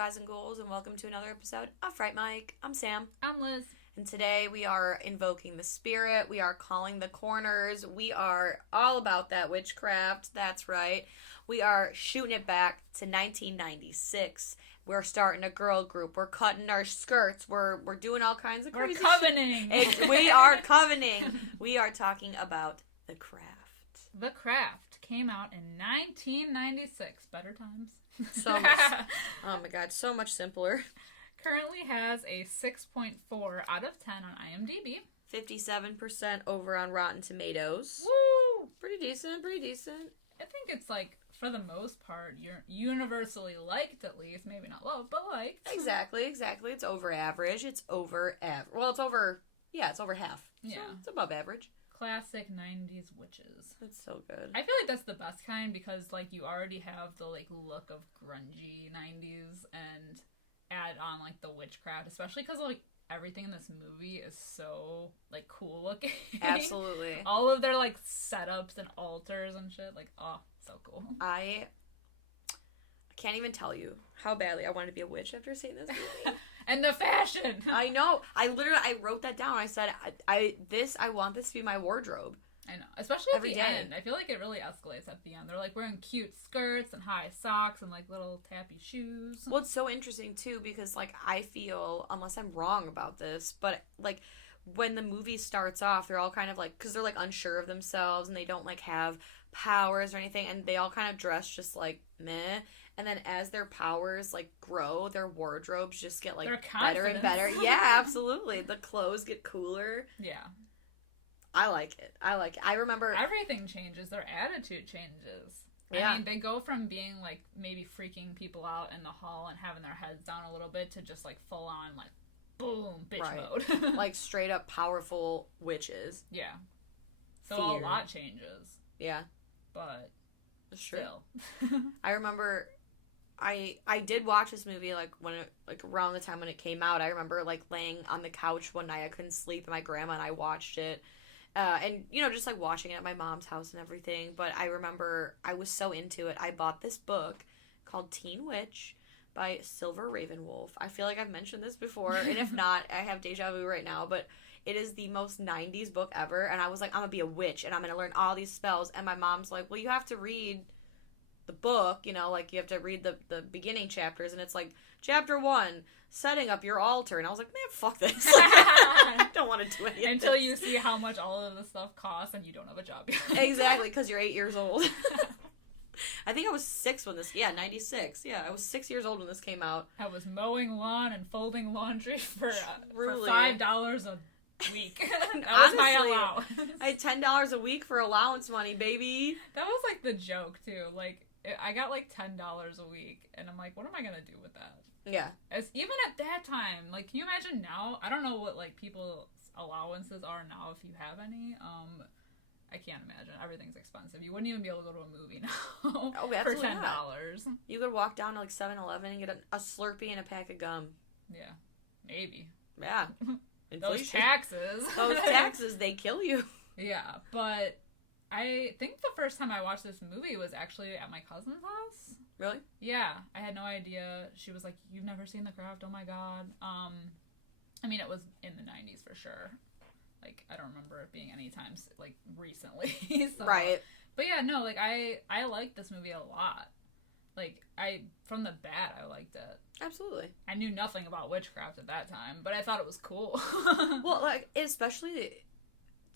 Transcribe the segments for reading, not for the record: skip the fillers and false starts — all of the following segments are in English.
guys and ghouls, and welcome to another episode of Fright Mic. I'm Sam. I'm Liz. And today we are invoking the spirit. We are calling the corners. We are all about that witchcraft. That's right. We are shooting it back to 1996. We're starting a girl group. We're cutting our skirts. We're doing all kinds of crazy covening. shit. We are covening. We are talking about The Craft. The Craft came out in 1996. Better times. So much. Oh my god, so much simpler. Currently has a 6.4 out of 10 on IMDb. 57% over on Rotten Tomatoes. Woo! Pretty decent. I think it's like, for the most part, you're universally liked at least. Maybe not loved, but liked. Exactly. It's over average. Well, it's over half. Yeah. So it's above average. Classic 90s witches. It's so good. I feel like that's the best kind because, like, you already have the, like, look of grungy 90s and add on, like, the witchcraft, especially because, like, everything in this movie is so, like, cool looking. Absolutely. All of their, like, setups and altars and shit, like, oh, so cool. I can't even tell you how badly I wanted to be a witch after seeing this movie. And the fashion. I know. I wrote that down. I said, I want this to be my wardrobe. I know. Especially at the day. end. I feel like it really escalates at the end. They're, like, wearing cute skirts and high socks and, like, little tappy shoes. Well, it's so interesting, too, because, like, I feel, unless I'm wrong about this, but, like, when the movie starts off, they're all kind of, like, because they're, like, unsure of themselves, and they don't, like, have powers or anything, and they all kind of dress just, like, meh. And then as their powers, like, grow, their wardrobes just get, like, better and better. Yeah, absolutely. The clothes get cooler. Yeah. I like it. I remember... Everything changes. Their attitude changes. Yeah. I mean, they go from being, like, maybe freaking people out in the hall and having their heads down a little bit to just, like, full on, like, boom, bitch mode. Like, straight up powerful witches. Yeah. So Fear. a lot changes. Yeah. But That's true. still. I remember... I did watch this movie, like, when it, like, around the time when it came out. I remember, like, laying on the couch one night. I couldn't sleep, and my grandma and I watched it. And, you know, just, like, watching it at my mom's house and everything. But I remember I was so into it. I bought this book called Teen Witch by Silver Ravenwolf. I feel like I've mentioned this before, and if not, I have deja vu right now. But it is the most 90s book ever, and I was like, I'm gonna be a witch, and I'm gonna learn all these spells. And my mom's like, well, you have to read the book, you know, like, you have to read the beginning chapters, and it's like, chapter 1, setting up your altar, and I was like, man, fuck this. I don't want to do any of Until this. you see how much all of the stuff costs and you don't have a job yet. Exactly, because you're 8 years old. I think I was 6 when this, 96, I was 6 years old when this came out. I was mowing lawn and folding laundry for Truly. $5 a week. That was Honestly, my allowance. I had $10 a week for allowance money, baby. That was, like, the joke, too. Like, I got, like, $10 a week, and I'm like, what am I gonna do with that? Yeah. Even at that time, like, can you imagine now? I don't know what, like, people's allowances are now, if you have any. I can't imagine. Everything's expensive. You wouldn't even be able to go to a movie now. Oh, for absolutely $10. not. You could walk down to, like, 7-Eleven and get a Slurpee and a pack of gum. Yeah. Maybe. Yeah. Those taxes. Those taxes, they kill you. Yeah, but I think the first time I watched this movie was actually at my cousin's house. Really? Yeah. I had no idea. She was like, you've never seen The Craft? Oh my god. I mean, it was in the 90s for sure. Like, I don't remember it being any time, like, recently. So. Right. But yeah, no, like, I liked this movie a lot. Like, from the bat, I liked it. Absolutely. I knew nothing about witchcraft at that time, but I thought it was cool. Well, like, especially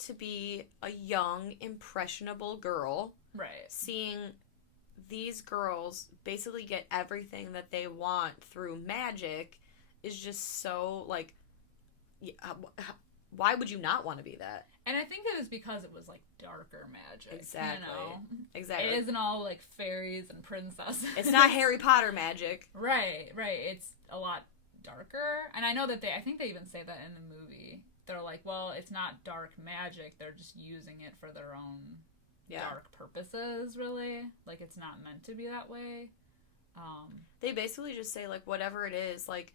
to be a young, impressionable girl. Right. Seeing these girls basically get everything that they want through magic is just so, like, why would you not want to be that? And I think it was because it was, like, darker magic. Exactly. You know? Exactly. It isn't all, like, fairies and princesses. It's not Harry Potter magic. Right. It's a lot darker. And I know that I think they even say that in the movie. They're like, well, it's not dark magic. They're just using it for their own dark purposes, really. Like, it's not meant to be that way. They basically just say, like, whatever it is, like,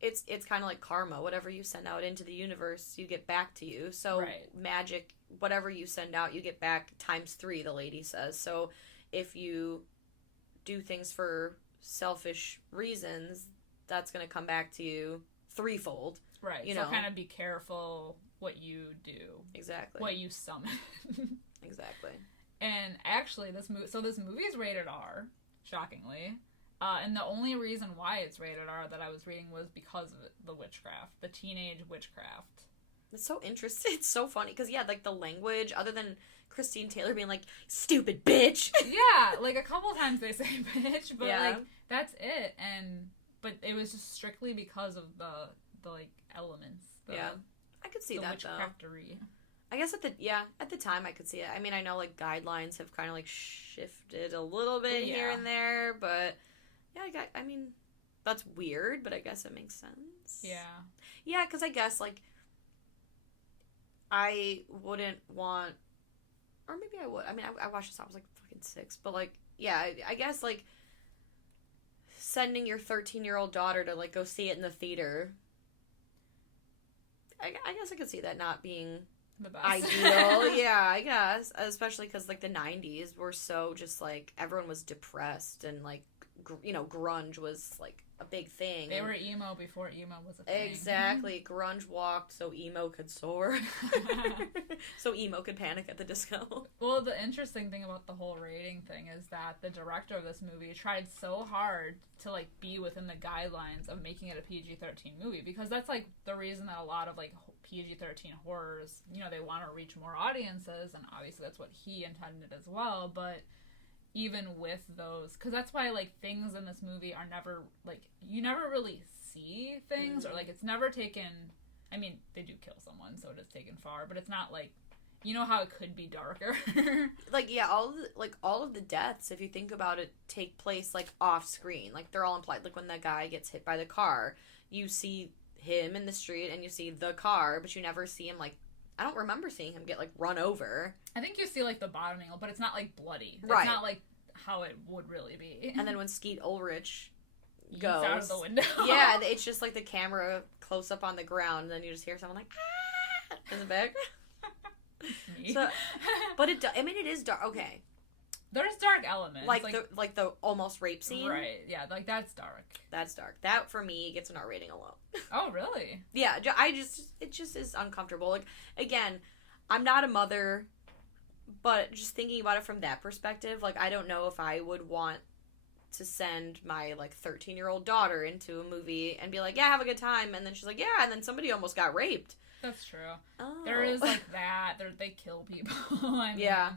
it's kind of like karma. Whatever you send out into the universe, you get back to you. So magic, whatever you send out, you get back times 3, the lady says. So if you do things for selfish reasons, that's going to come back to you threefold. Right. You so know? kind of be careful what you do. Exactly. What you summon. Exactly. And actually, this movie is rated R, shockingly. And the only reason why it's rated R that I was reading was because of the witchcraft, the teenage witchcraft. It's so interesting. It's so funny because like the language, other than Christine Taylor being like "stupid bitch." Yeah, like a couple times they say "bitch," but yeah. like that's it. But it was just strictly because of the like elements. Yeah, I could see that witchcraftery. Though. I guess at the time I could see it. I mean, I know like guidelines have kind of like shifted a little bit here and there, but yeah, I mean, that's weird, but I guess it makes sense. Yeah. Yeah, because I guess like I wouldn't want, or maybe I would. I mean, I watched this. I was like fucking 6, but like, yeah, I guess like sending your 13-year-old daughter to like go see it in the theater. I guess I could see that not being the best. Ideal. Yeah, I guess, especially because like the 90s were so just like everyone was depressed and like grunge was like a big thing. They were emo before emo was a thing. Exactly. Grunge walked so emo could soar. So emo could panic at the disco. Well, the interesting thing about the whole rating thing is that the director of this movie tried so hard to like be within the guidelines of making it a PG-13 movie, because that's like the reason that a lot of like PG-13 horrors, they want to reach more audiences, and obviously that's what he intended as well. But even with those, because that's why like things in this movie are never like, you never really see things, or like it's never taken, I mean they do kill someone, so it is taken far, but it's not like, how it could be darker. Like, yeah, all of the deaths, if you think about it, take place like off screen. Like they're all implied. Like when that guy gets hit by the car, you see him in the street and you see the car, but you never see him like, I don't remember seeing him get like run over. I think you see like the bottom angle, but it's not like bloody. Right. It's not like how it would really be. And then when Skeet Ulrich goes out of the window. Yeah, it's just like the camera close up on the ground, and then you just hear someone like ah in the back. Me. So, but it is dark. Okay. There's dark elements. Like the almost rape scene. Right. Yeah, like that's dark. That's dark. That for me gets an R rating alone. Oh, really? Yeah, it just is uncomfortable. Like, again, I'm not a mother, but just thinking about it from that perspective, like I don't know if I would want to send my like 13-year-old daughter into a movie and be like, yeah, have a good time, and then she's like, yeah, and then somebody almost got raped. That's true. Oh. There is like that. They kill people. I mean, yeah.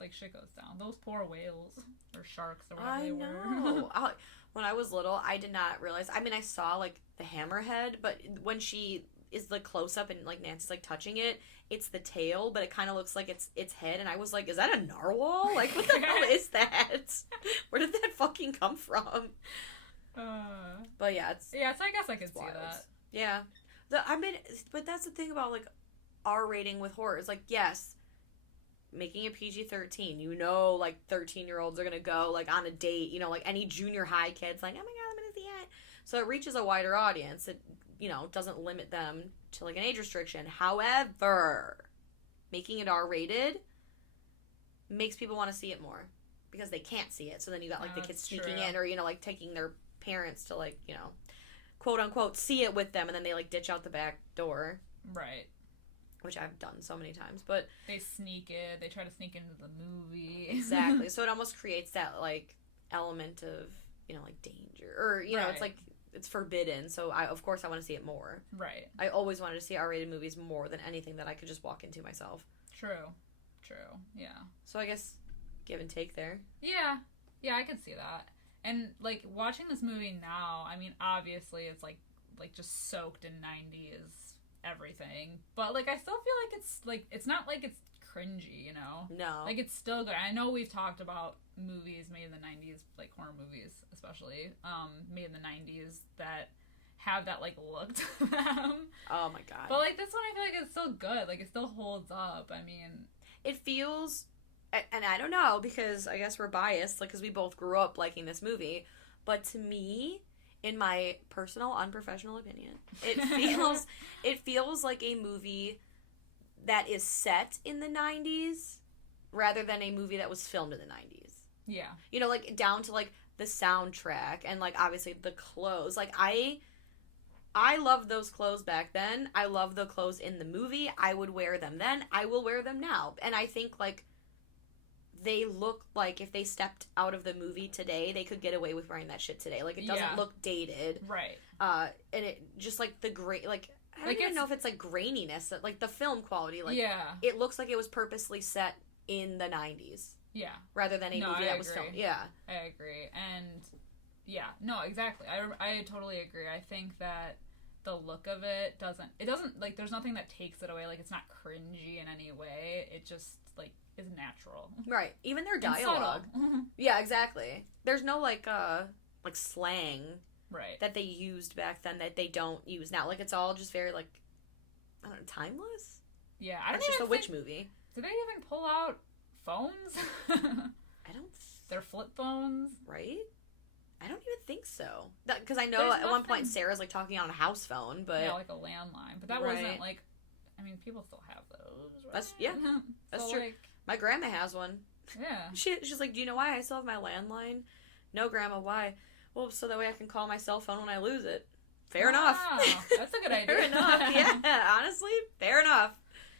Like shit goes down. Those poor whales or sharks or whatever they were. I know. When I was little, I did not realize. I mean, I saw like the hammerhead, but when she is like close up and like Nancy's like touching it, it's the tail, but it kind of looks like it's head, and I was like, is that a narwhal? Like, what the hell is that? Where did that fucking come from? But yeah, so I guess I could see that. Yeah. But that's the thing about like R rating with horror. It's like, yes, making a PG-13, like 13-year-olds are gonna go like on a date, like any junior high kid's like, oh my god, I'm gonna see it. So it reaches a wider audience. It doesn't limit them to like an age restriction. However, making it R-rated makes people want to see it more because they can't see it. So then you got like the kids sneaking in, or like taking their parents to like quote unquote see it with them, and then they like ditch out the back door. Right. Which I've done so many times, but they try to sneak into the movie. Exactly. So it almost creates that like element of like danger, or right. It's like it's forbidden. So of course I want to see it more. Right. I always wanted to see R-rated movies more than anything that I could just walk into myself. True. Yeah. So I guess give and take there. Yeah, I could see that. And like watching this movie now, I mean, obviously it's like just soaked in 90s everything, but like I still feel like it's not like it's cringy, No, like it's still good. I know we've talked about movies made in the 90s, like horror movies especially, made in the 90s that have that like look to them. Oh my god. But like this one, I feel like it's still good, like it still holds up. I mean, it feels, and I don't know, because I guess we're biased, like because we both grew up liking this movie, but to me, in my personal, unprofessional opinion, it feels like a movie that is set in the 90s rather than a movie that was filmed in the 90s. Yeah. Like down to like the soundtrack, and like obviously the clothes. Like I love those clothes back then. I love the clothes in the movie. I would wear them then. I will wear them now. And I think like they look like if they stepped out of the movie today, they could get away with wearing that shit today. Like it doesn't look dated. Right. And it just like the great like I don't even know if it's like graininess, like the film quality. Like it looks like it was purposely set in the 90s. Yeah. Rather than a movie that was filmed. Yeah. I agree. And yeah, no, exactly. I totally agree. I think that the look of it doesn't like there's nothing that takes it away. Like it's not cringy in any way. It just like is natural. Right. Even their dialogue. Yeah, exactly. There's no like slang that they used back then that they don't use now. Like it's all just very like I don't know, timeless? Yeah, it's just a witch movie. Did they even pull out phones? I don't their flip phones, right? I don't even think so. Because I know at one point Sarah's like talking on a house phone, but yeah, like a landline. But that wasn't like. I mean, people still have those. Right? That's so, true. Like, my grandma has one. Yeah. She's like, do you know why I still have my landline? No, Grandma, why? Well, so that way I can call my cell phone when I lose it. Fair enough. That's a good idea. Fair enough. Yeah, honestly, fair enough.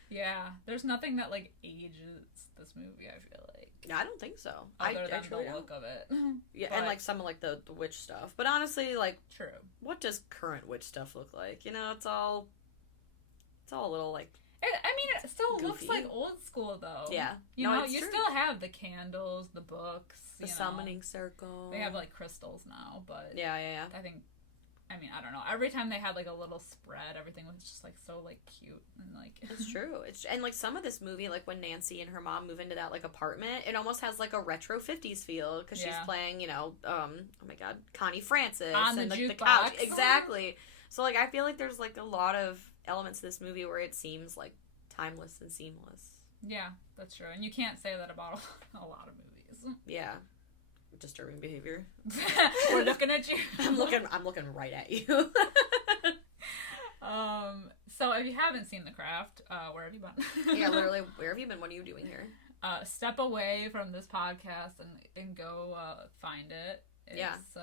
Yeah, there's nothing that like ages this movie. I feel like. I don't think so. Other than the look of it. Yeah, and like some of like the witch stuff. But honestly, like, true. What does current witch stuff look like? You know, it's all a little like. I mean, it still goofy. Looks like old school though. Yeah, you know, you still have the candles, the books, the summoning circle. They have like crystals now, but yeah. I think. I mean, I don't know. Every time they had like a little spread, everything was just like so like cute and like. It's true. And like some of this movie, like when Nancy and her mom move into that like apartment, it almost has like a retro 50s feel because she's playing, you know, oh my god, Connie Francis on and the like jukebox. the couch, exactly. So like I feel like there's like a lot of elements to this movie where it seems like timeless and seamless. Yeah, that's true, and you can't say that about a lot of movies. Yeah. Disturbing behavior. We're looking at you. I'm looking right at you. So if you haven't seen The Craft, where have you been? Yeah, literally, where have you been? What are you doing here? Step away from this podcast and go find it. It's,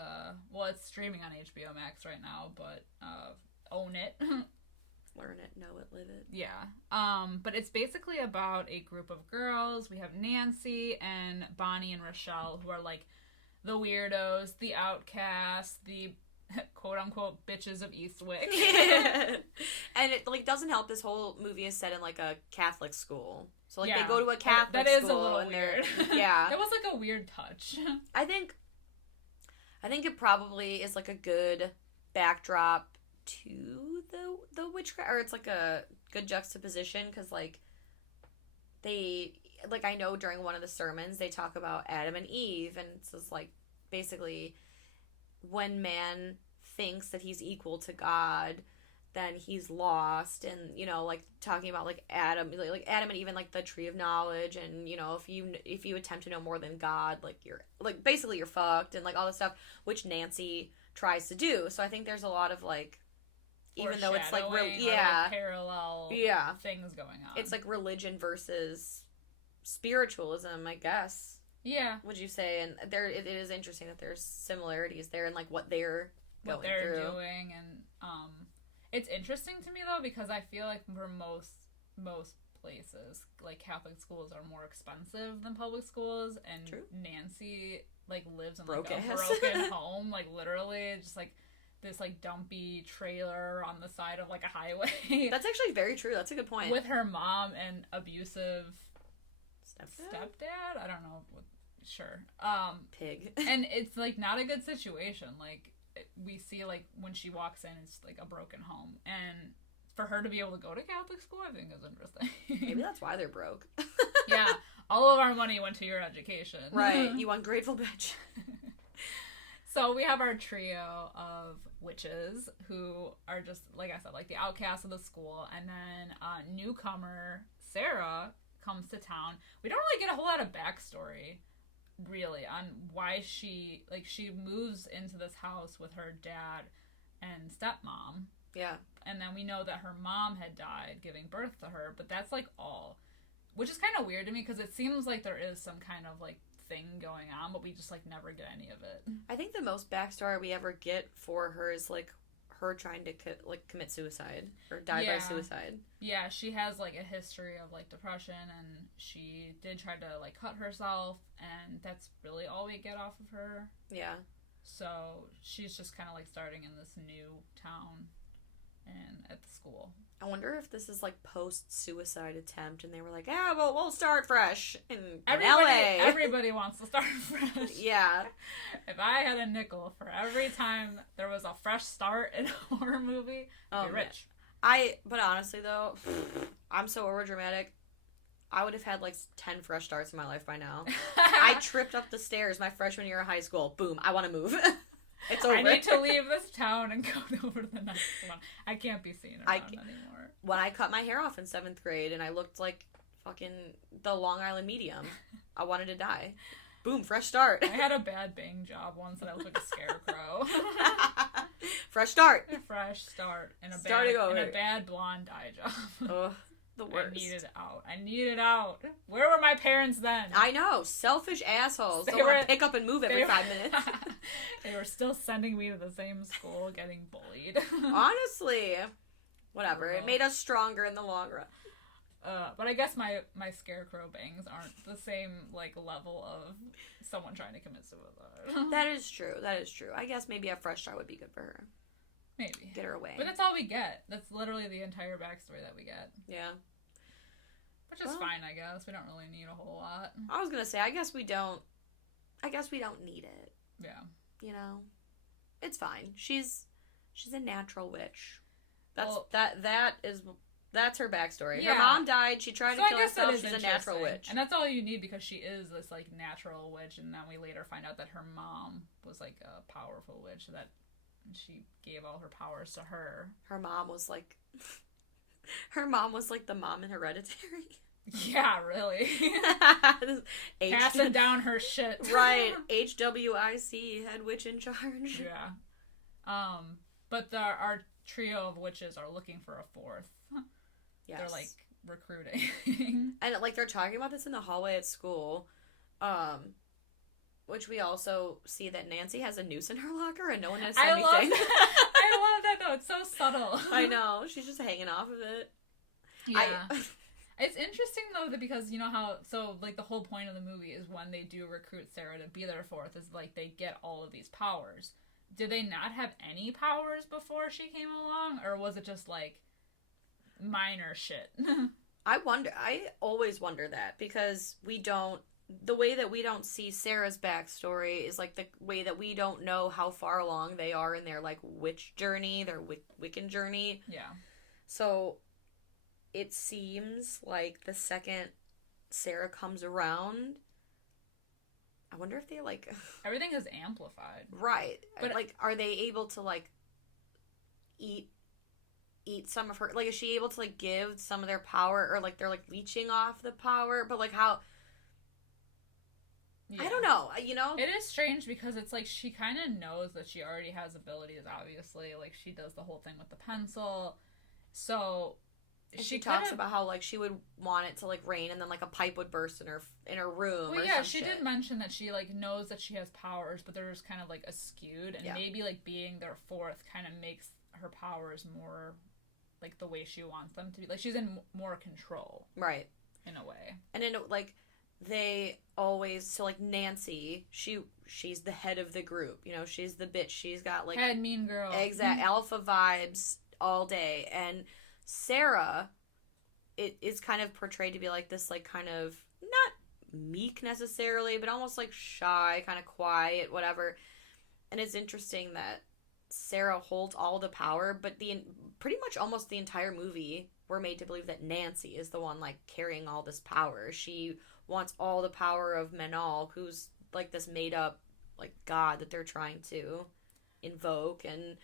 well, it's streaming on HBO Max right now, but own it. Learn it, know it, live it. Yeah. But it's basically about a group of girls. We have Nancy and Bonnie and Rochelle, who are like the weirdos, the outcasts, the quote-unquote bitches of Eastwick. And it like doesn't help this whole movie is set in like a Catholic school. So like they go to a that Catholic school. That is a little and weird. Yeah. It was like a weird touch. I think it probably is like a good backdrop to the witchcraft, or it's like a good juxtaposition because like they like I know during one of the sermons they talk about Adam and Eve, and it's just like basically when man thinks that he's equal to God, then he's lost, and you know like talking about like Adam and Eve and like the tree of knowledge, and you know if you attempt to know more than God, like you're like basically you're fucked, and like all this stuff which Nancy tries to do. So I think there's a lot of like even though it's like parallel things going on. It's like religion versus spiritualism, I guess. Yeah. Would you say? And it is interesting that there's similarities there in like what they're going through. Doing, and it's interesting to me though because I feel like for most places like Catholic schools are more expensive than public schools, and True. Nancy like lives in broken like a broken home, like literally just like this like dumpy trailer on the side of like a highway. That's actually very true. That's a good point. With her mom and abusive stepdad? I don't know. Sure. Pig. And it's like not a good situation. Like we see like when she walks in, it's like a broken home, and for her to be able to go to Catholic school, I think is interesting. Maybe that's why they're broke. Yeah, all of our money went to your education. Right, you ungrateful bitch. So we have our trio of witches who are just, like I said, like the outcasts of the school, and then newcomer Sarah comes to town. We don't really get a whole lot of backstory, really, on why she moves into this house with her dad and stepmom. Yeah. And then we know that her mom had died giving birth to her, but that's like all. Which is kind of weird to me because it seems like there is some kind of like thing going on, but we just like never get any of it. I think the most backstory we ever get for her is like her trying to commit suicide or die by suicide. Yeah, she has like a history of like depression, and she did try to like cut herself, and that's really all we get off of her. Yeah. So she's just kind of like starting in this new town and at the school. I wonder if this is like post-suicide attempt, and they were like, "Yeah, well, we'll start fresh in LA." Everybody wants to start fresh. Yeah. If I had a nickel for every time there was a fresh start in a horror movie, I'd be rich. But honestly though, I'm so overdramatic. I would have had like 10 fresh starts in my life by now. I tripped up the stairs my freshman year of high school. Boom, I want to move. It's over. I need to leave this town and go over to the next one. I can't be seen around anymore. When I cut my hair off in 7th grade and I looked like fucking the Long Island medium, I wanted to die. Boom, fresh start. I had a bad bang job once and I looked like a scarecrow. Fresh start. A fresh start. And a bad blonde dye job. Ugh. The worst. I needed out. Where were my parents then? I know. Selfish assholes. They want to pick up and move every 5 minutes. They were still sending me to the same school, getting bullied. Honestly. Whatever. It made us stronger in the long run. But I guess my scarecrow bangs aren't the same like level of someone trying to commit suicide. That is true. I guess maybe a fresh start would be good for her. Maybe. Get her away. But that's all we get. That's literally the entire backstory that we get. Yeah. Which is fine, I guess. We don't really need a whole lot. I was gonna say, I guess we don't need it. Yeah. You know? It's fine. She's a natural witch. That's her backstory. Yeah. Her mom died, she tried to kill herself, she's a natural witch. And that's all you need because she is this like natural witch, and then we later find out that her mom was like a powerful witch that she gave all her powers to her. Her mom was like the mom in Hereditary. Yeah, really. Passing down her shit. Right. HWIC, head witch in charge. Yeah. But our trio of witches are looking for a fourth. Yes. They're like recruiting. And like they're talking about this in the hallway at school. Which we also see that Nancy has a noose in her locker and no one has said anything. I love that though. It's so subtle. I know. She's just hanging off of it. Yeah. It's interesting though that because you know how like the whole point of the movie is when they do recruit Sarah to be their fourth is like they get all of these powers. Did they not have any powers before she came along, or was it just like minor shit? I always wonder that because the way that we don't see Sarah's backstory is like the way that we don't know how far along they are in their like witch journey, their Wiccan journey. Yeah. So it seems like the second Sarah comes around, I wonder if they like everything is amplified. Right. But like are they able to like eat some of her, like is she able to like give some of their power, or like they're like leeching off the power, but like how I don't know, you know? It is strange because it's like she kind of knows that she already has abilities, obviously. Like, she does the whole thing with the pencil. So, she talks about how, like, she would want it to, like, rain and then, like, a pipe would burst in her room well, yeah, she did mention that she, like, knows that she has powers, but they're just kind of, like, skewed. And maybe, like, being their fourth kind of makes her powers more, like, the way she wants them to be. Like, she's in more control. Right. In a way. And in, like... They always, so like Nancy, she's the head of the group, you know, she's the bitch, she's got like head mean girl, exact alpha vibes all day, and Sarah, it is kind of portrayed to be like this, like kind of not meek necessarily, but almost like shy, kind of quiet, whatever. And it's interesting that Sarah holds all the power, but pretty much almost the entire movie we're made to believe that Nancy is the one like carrying all this power. She wants all the power of Menal, who's like this made up like god that they're trying to invoke. And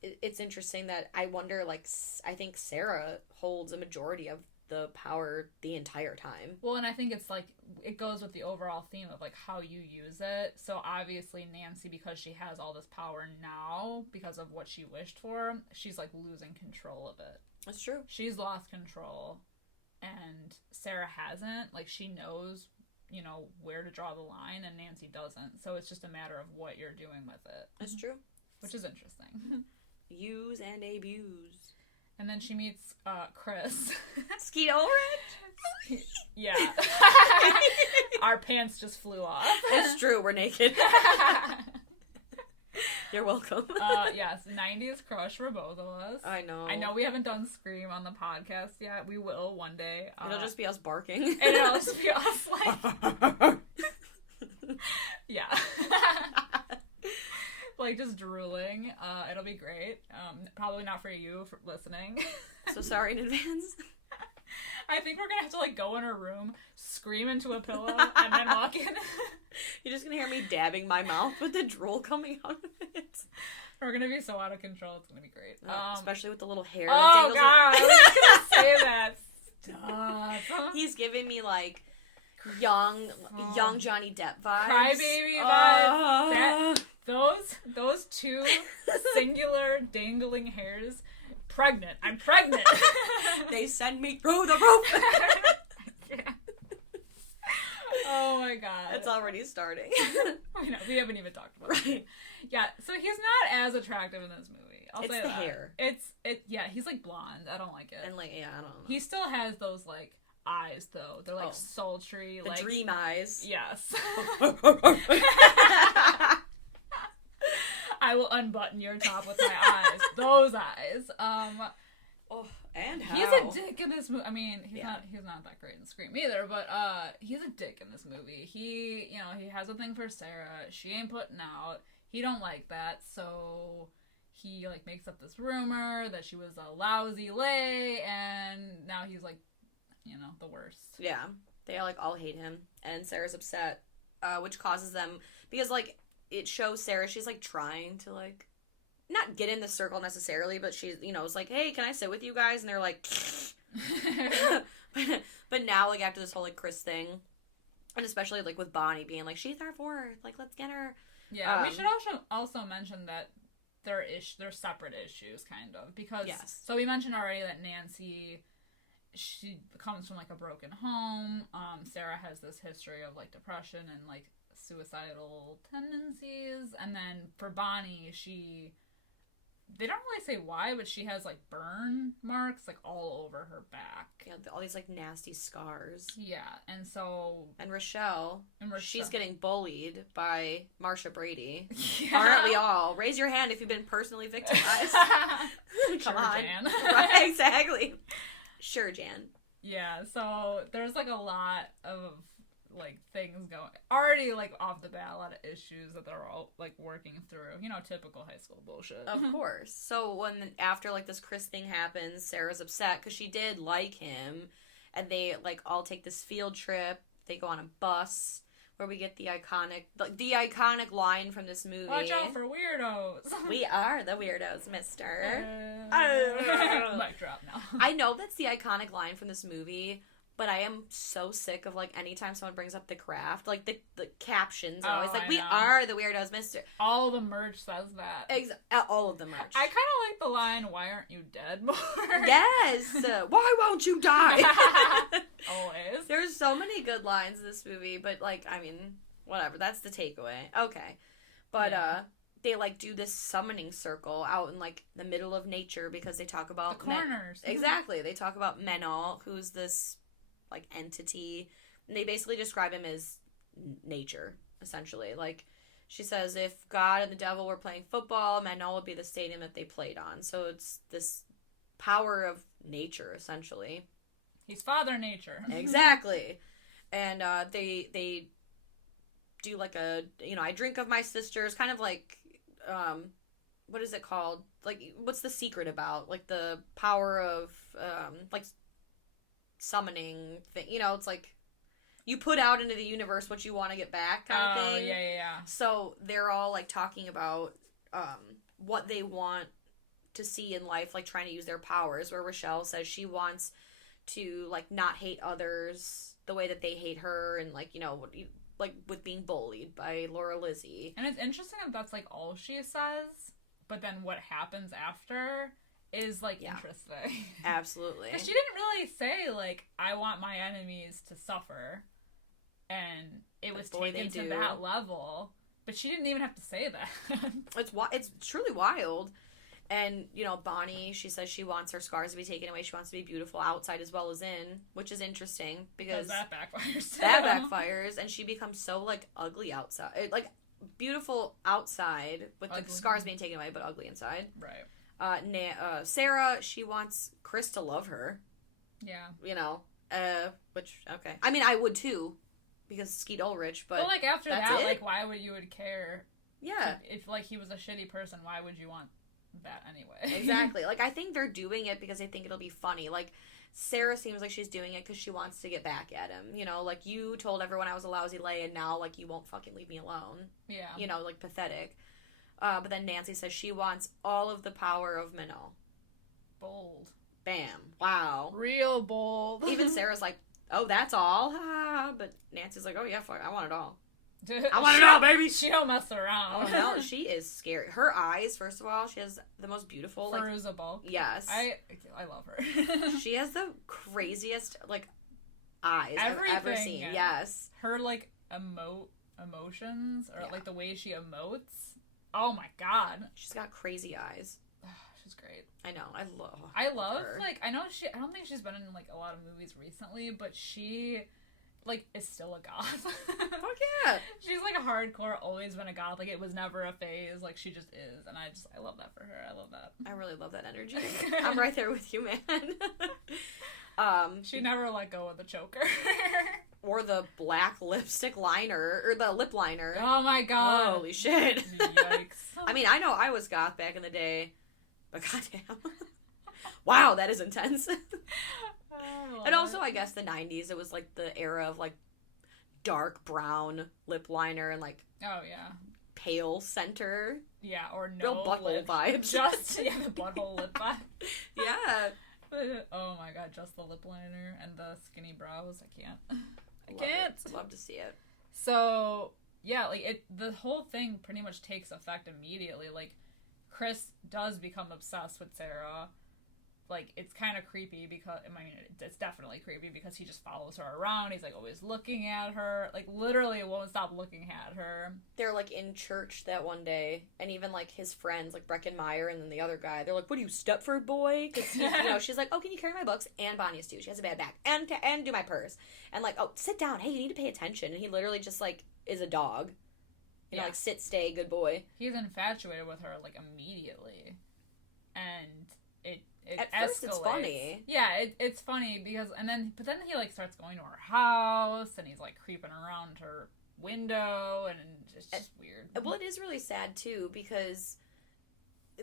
it's interesting that I wonder, like, I think Sarah holds a majority of the power the entire time. Well, and I think it's like it goes with the overall theme of like how you use it. So obviously Nancy, because she has all this power now because of what she wished for, she's like losing control of it. That's true. She's lost control. And Sarah hasn't. Like, she knows you know, where to draw the line, and Nancy doesn't. So it's just a matter of what you're doing with it. That's true. Which is interesting. Use and abuse. And then she meets Chris. Skeet Ulrich? Yeah. Our pants just flew off. It's true, we're naked. You're welcome. Yes, 90s crush for both of us. I know. I know we haven't done Scream on the podcast yet. We will one day. It'll just be us barking. And it'll just be us, like... Yeah. Like, just drooling. It'll be great. Probably not for you for listening. So sorry in advance. I think we're gonna have to, like, go in her room, scream into a pillow, and then walk in. You're just gonna hear me dabbing my mouth with the drool coming out of it. We're gonna be so out of control. It's gonna be great. Especially with the little hair. Oh, God. I was just gonna say that. Stop. He's giving me, like, young Johnny Depp vibes. Crybaby vibes. Those two singular dangling hairs. Pregnant. I'm pregnant. They send me through the roof. Yeah. Oh my God. It's already starting. I know, we haven't even talked about it. Yeah, so he's not as attractive in this movie. I'll say that. It's the hair. Yeah, he's like blonde. I don't like it. And like, yeah, I don't know. He still has those like eyes though. They're like sultry, the like dream eyes. Yes. I will unbutton your top with my eyes. Those eyes. And how? He's a dick in this movie. I mean, he's not that great in Scream either, but he's a dick in this movie. He, you know, he has a thing for Sarah. She ain't putting out. He don't like that, so he like makes up this rumor that she was a lousy lay, and now he's like, you know, the worst. Yeah, they like all hate him, and Sarah's upset, which causes them, because like it shows Sarah, she's like trying to like not get in the circle necessarily, but she's, you know, it's like, hey, can I sit with you guys? And they're like, but now like after this whole like Chris thing, and especially like with Bonnie being like, she's our fourth, like let's get her. Yeah, we should also mention that they're separate issues, kind of, because so we mentioned already that Nancy, she comes from like a broken home. Sarah has this history of like depression and like suicidal tendencies, and then for Bonnie, they don't really say why, but she has like burn marks like all over her back. Yeah, all these like nasty scars. Yeah, and so Rochelle, she's getting bullied by Marsha Brady. Yeah. Aren't we all? Raise your hand if you've been personally victimized. Come on, Jan. Right, exactly. Sure, Jan. Yeah, so there's like a lot of like things going already, like off the bat, a lot of issues that they're all like working through, you know, typical high school bullshit. Of course. So when after like this Chris thing happens, Sarah's upset because she did like him, and they like all take this field trip. They go on a bus where we get the iconic line from this movie. Watch out for weirdos. We are the weirdos, mister. Mic drop now. I know that's the iconic line from this movie, but I am so sick of, like, anytime someone brings up The Craft, like, the captions are always like, we are the weirdos, mister. All the merch says that. All of the merch. I kind of like the line, why aren't you dead more? Yes! Why won't you die? Always. There's so many good lines in this movie, but, like, I mean, whatever. That's the takeaway. Okay. But, they, like, do this summoning circle out in, like, the middle of nature because they talk about... The corners. Exactly. They talk about Menal, who's this... like entity, and they basically describe him as nature, essentially. Like, she says if God and the devil were playing football, Menal would be the stadium that they played on. So it's this power of nature, essentially. He's Father Nature. Exactly. And they do like a, you know, I drink of my sisters, kind of like, what is it called? Like, what's the secret about? Like the power of like summoning thing, you know, it's like you put out into the universe what you want to get back kind of thing. Yeah. So they're all like talking about what they want to see in life, like trying to use their powers, where Rochelle says she wants to like not hate others the way that they hate her, and like, you know, like with being bullied by Laura Lizzie. And it's interesting that that's like all she says, but then what happens after is like interesting. Absolutely. Because she didn't really say like, I want my enemies to suffer. and it was boy, taken to that level. But she didn't even have to say that. It's truly wild. And, you know, Bonnie, she says she wants her scars to be taken away. She wants to be beautiful outside as well as in, which is interesting because that backfires. That backfires, and she becomes so, like, ugly outside. Like, beautiful outside with the scars being taken away, but ugly inside. Right. Sarah, she wants Chris to love her. Yeah. You know, which, okay. I mean, I would too, because Skeet Ulrich, but like, after that, like, why would you care? Yeah. If, like, he was a shitty person, why would you want that anyway? Exactly. Like, I think they're doing it because they think it'll be funny. Like, Sarah seems like she's doing it because she wants to get back at him. You know, like, you told everyone I was a lousy lay, and now, like, you won't fucking leave me alone. Yeah. You know, like, pathetic. But then Nancy says she wants all of the power of Minot. Bold. Bam. Wow. Real bold. Even Sarah's like, oh, that's all? But Nancy's like, oh, yeah, fuck, I want it all. I want it all, baby. She don't mess around. Oh, no, she is scary. Her eyes, first of all, she has the most beautiful, like... Fairuza Balk. Yes. I love her. She has the craziest, like, eyes I've ever seen. Yes. Her, like, emotions, or, like, the way she emotes. Oh, my God. She's got crazy eyes. She's great. I know. I love her. Like, I don't think she's been in, like, a lot of movies recently, but she... like, is still a goth. Fuck yeah. She's, like, a hardcore, always been a goth. Like, it was never a phase. Like, she just is. And I love that for her. I love that. I really love that energy. I'm right there with you, man. She never let go of the choker. Or the black lipstick liner, or the lip liner. Oh, my God. Holy shit. Yikes. I mean, I know I was goth back in the day, but goddamn. Wow, that is intense. And also, I guess, the 90s, it was, like, the era of, like, dark brown lip liner and, like... oh, yeah. Pale center. Yeah, or no real butthole lip. vibes. Just, yeah, the butthole lip vibe. Yeah. Oh, my God, just the lip liner and the skinny brows. I can't. I Love can't. It. Love to see it. So, yeah, like, the whole thing pretty much takes effect immediately. Like, Chris does become obsessed with Sarah. Like, it's kind of creepy because, I mean, it's definitely creepy because he just follows her around. He's, like, always looking at her. Like, literally won't stop looking at her. They're, like, in church that one day, and even, like, his friends, like, Breckenmeyer and then the other guy, they're like, what are you, Stepford boy? Because, you know, she's like, oh, can you carry my books? And Bonnie's too. She has a bad back. And do my purse. And, like, oh, sit down. Hey, you need to pay attention. And he literally just, like, is a dog. You know, like, sit, stay, good boy. He's infatuated with her, like, immediately. And it at escalates. First, it's funny. Yeah, it's funny because, but then he, like, starts going to her house, and he's, like, creeping around her window, and it's just weird. Well, it is really sad, too, because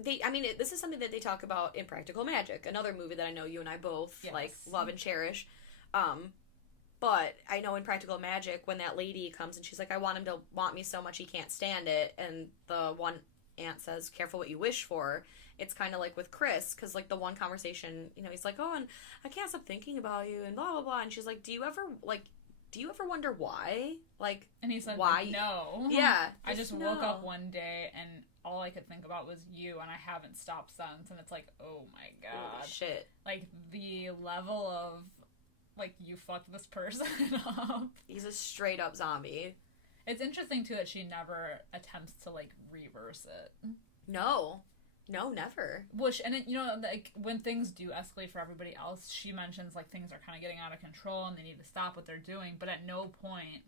this is something that they talk about in Practical Magic, another movie that I know you and I both, like, love and cherish. But I know in Practical Magic, when that lady comes and she's like, I want him to want me so much he can't stand it, and the one aunt says, careful what you wish for. It's kind of like with Chris, because, like, the one conversation, you know, he's like, oh, and I can't stop thinking about you, and blah, blah, blah. And she's like, do you ever wonder why? Like, and he said, why? Like, no. Yeah. I just woke up one day, and all I could think about was you, and I haven't stopped since. And it's like, oh, my God. Holy shit. Like, the level of, like, you fucked this person up. He's a straight-up zombie. It's interesting, too, that she never attempts to, like, reverse it. No, never. And it, you know, like, when things do escalate for everybody else, she mentions, like, things are kind of getting out of control and they need to stop what they're doing, but at no point,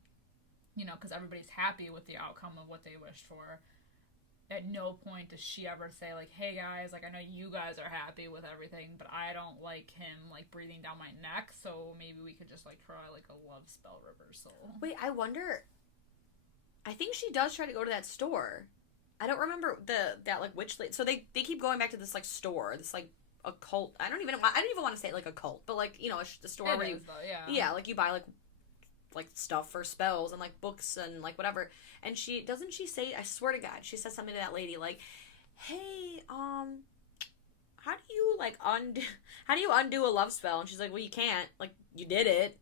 you know, because everybody's happy with the outcome of what they wished for, at no point does she ever say, like, hey, guys, like, I know you guys are happy with everything, but I don't like him, like, breathing down my neck, so maybe we could just, like, try, like, a love spell reversal. Wait, I wonder... I think she does try to go to that store. I don't remember that like witch lady. So they keep going back to this like store, this like occult. I don't even want to say like a cult, but like, you know, the store where you like you buy like stuff for spells and like books and like whatever. And she say, I swear to God, she says something to that lady like, hey, how do you undo a love spell? And she's like, well, you can't. Like, you did it.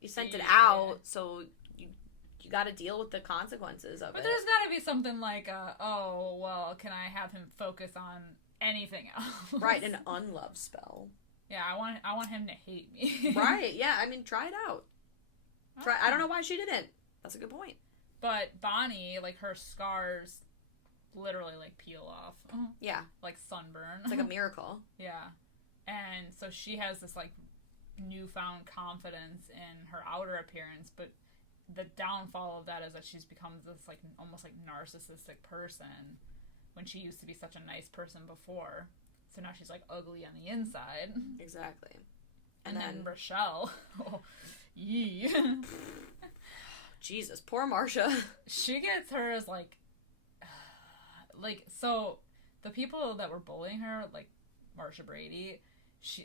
You sent it out, so you got to deal with the consequences of it. But there's got to be something like, oh, well, can I have him focus on anything else? Right, an unlove spell. Yeah, I want him to hate me. Right, yeah, I mean, try it out. I don't know why she didn't. That's a good point. But Bonnie, like, her scars literally, like, peel off. Yeah. Like sunburn. It's like a miracle. Yeah. And so she has this, like, newfound confidence in her outer appearance, but the downfall of that is that she's become this, like, almost, like, narcissistic person when she used to be such a nice person before. So now she's, like, ugly on the inside. Exactly. And then Rochelle. Oh, yee. Jesus, poor Marcia. She gets hers, like, so the people that were bullying her, like Marcia Brady,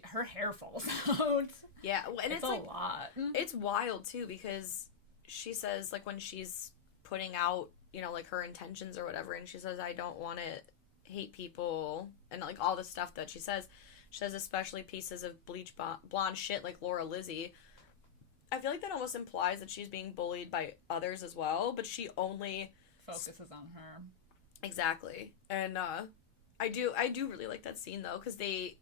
her hair falls out. Yeah, and it's a like, lot. It's wild, too, because she says, like, when she's putting out, you know, like, her intentions or whatever, and she says, I don't want to hate people, and, like, all the stuff that she says, especially pieces of bleach blonde shit like Laura Lizzie. I feel like that almost implies that she's being bullied by others as well, but she only focuses on her. Exactly. And I do really like that scene, though, because they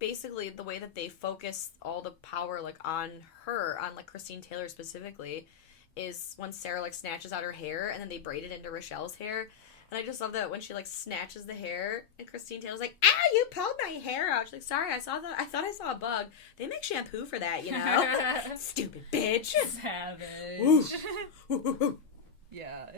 basically, the way that they focus all the power, like, on her, on, like, Christine Taylor specifically, is when Sarah, like, snatches out her hair, and then they braid it into Rochelle's hair. And I just love that when she, like, snatches the hair, and Christine Taylor's like, you pulled my hair out. She's like, sorry, I thought I saw a bug. They make shampoo for that, you know? Stupid bitch. Savage. Yeah,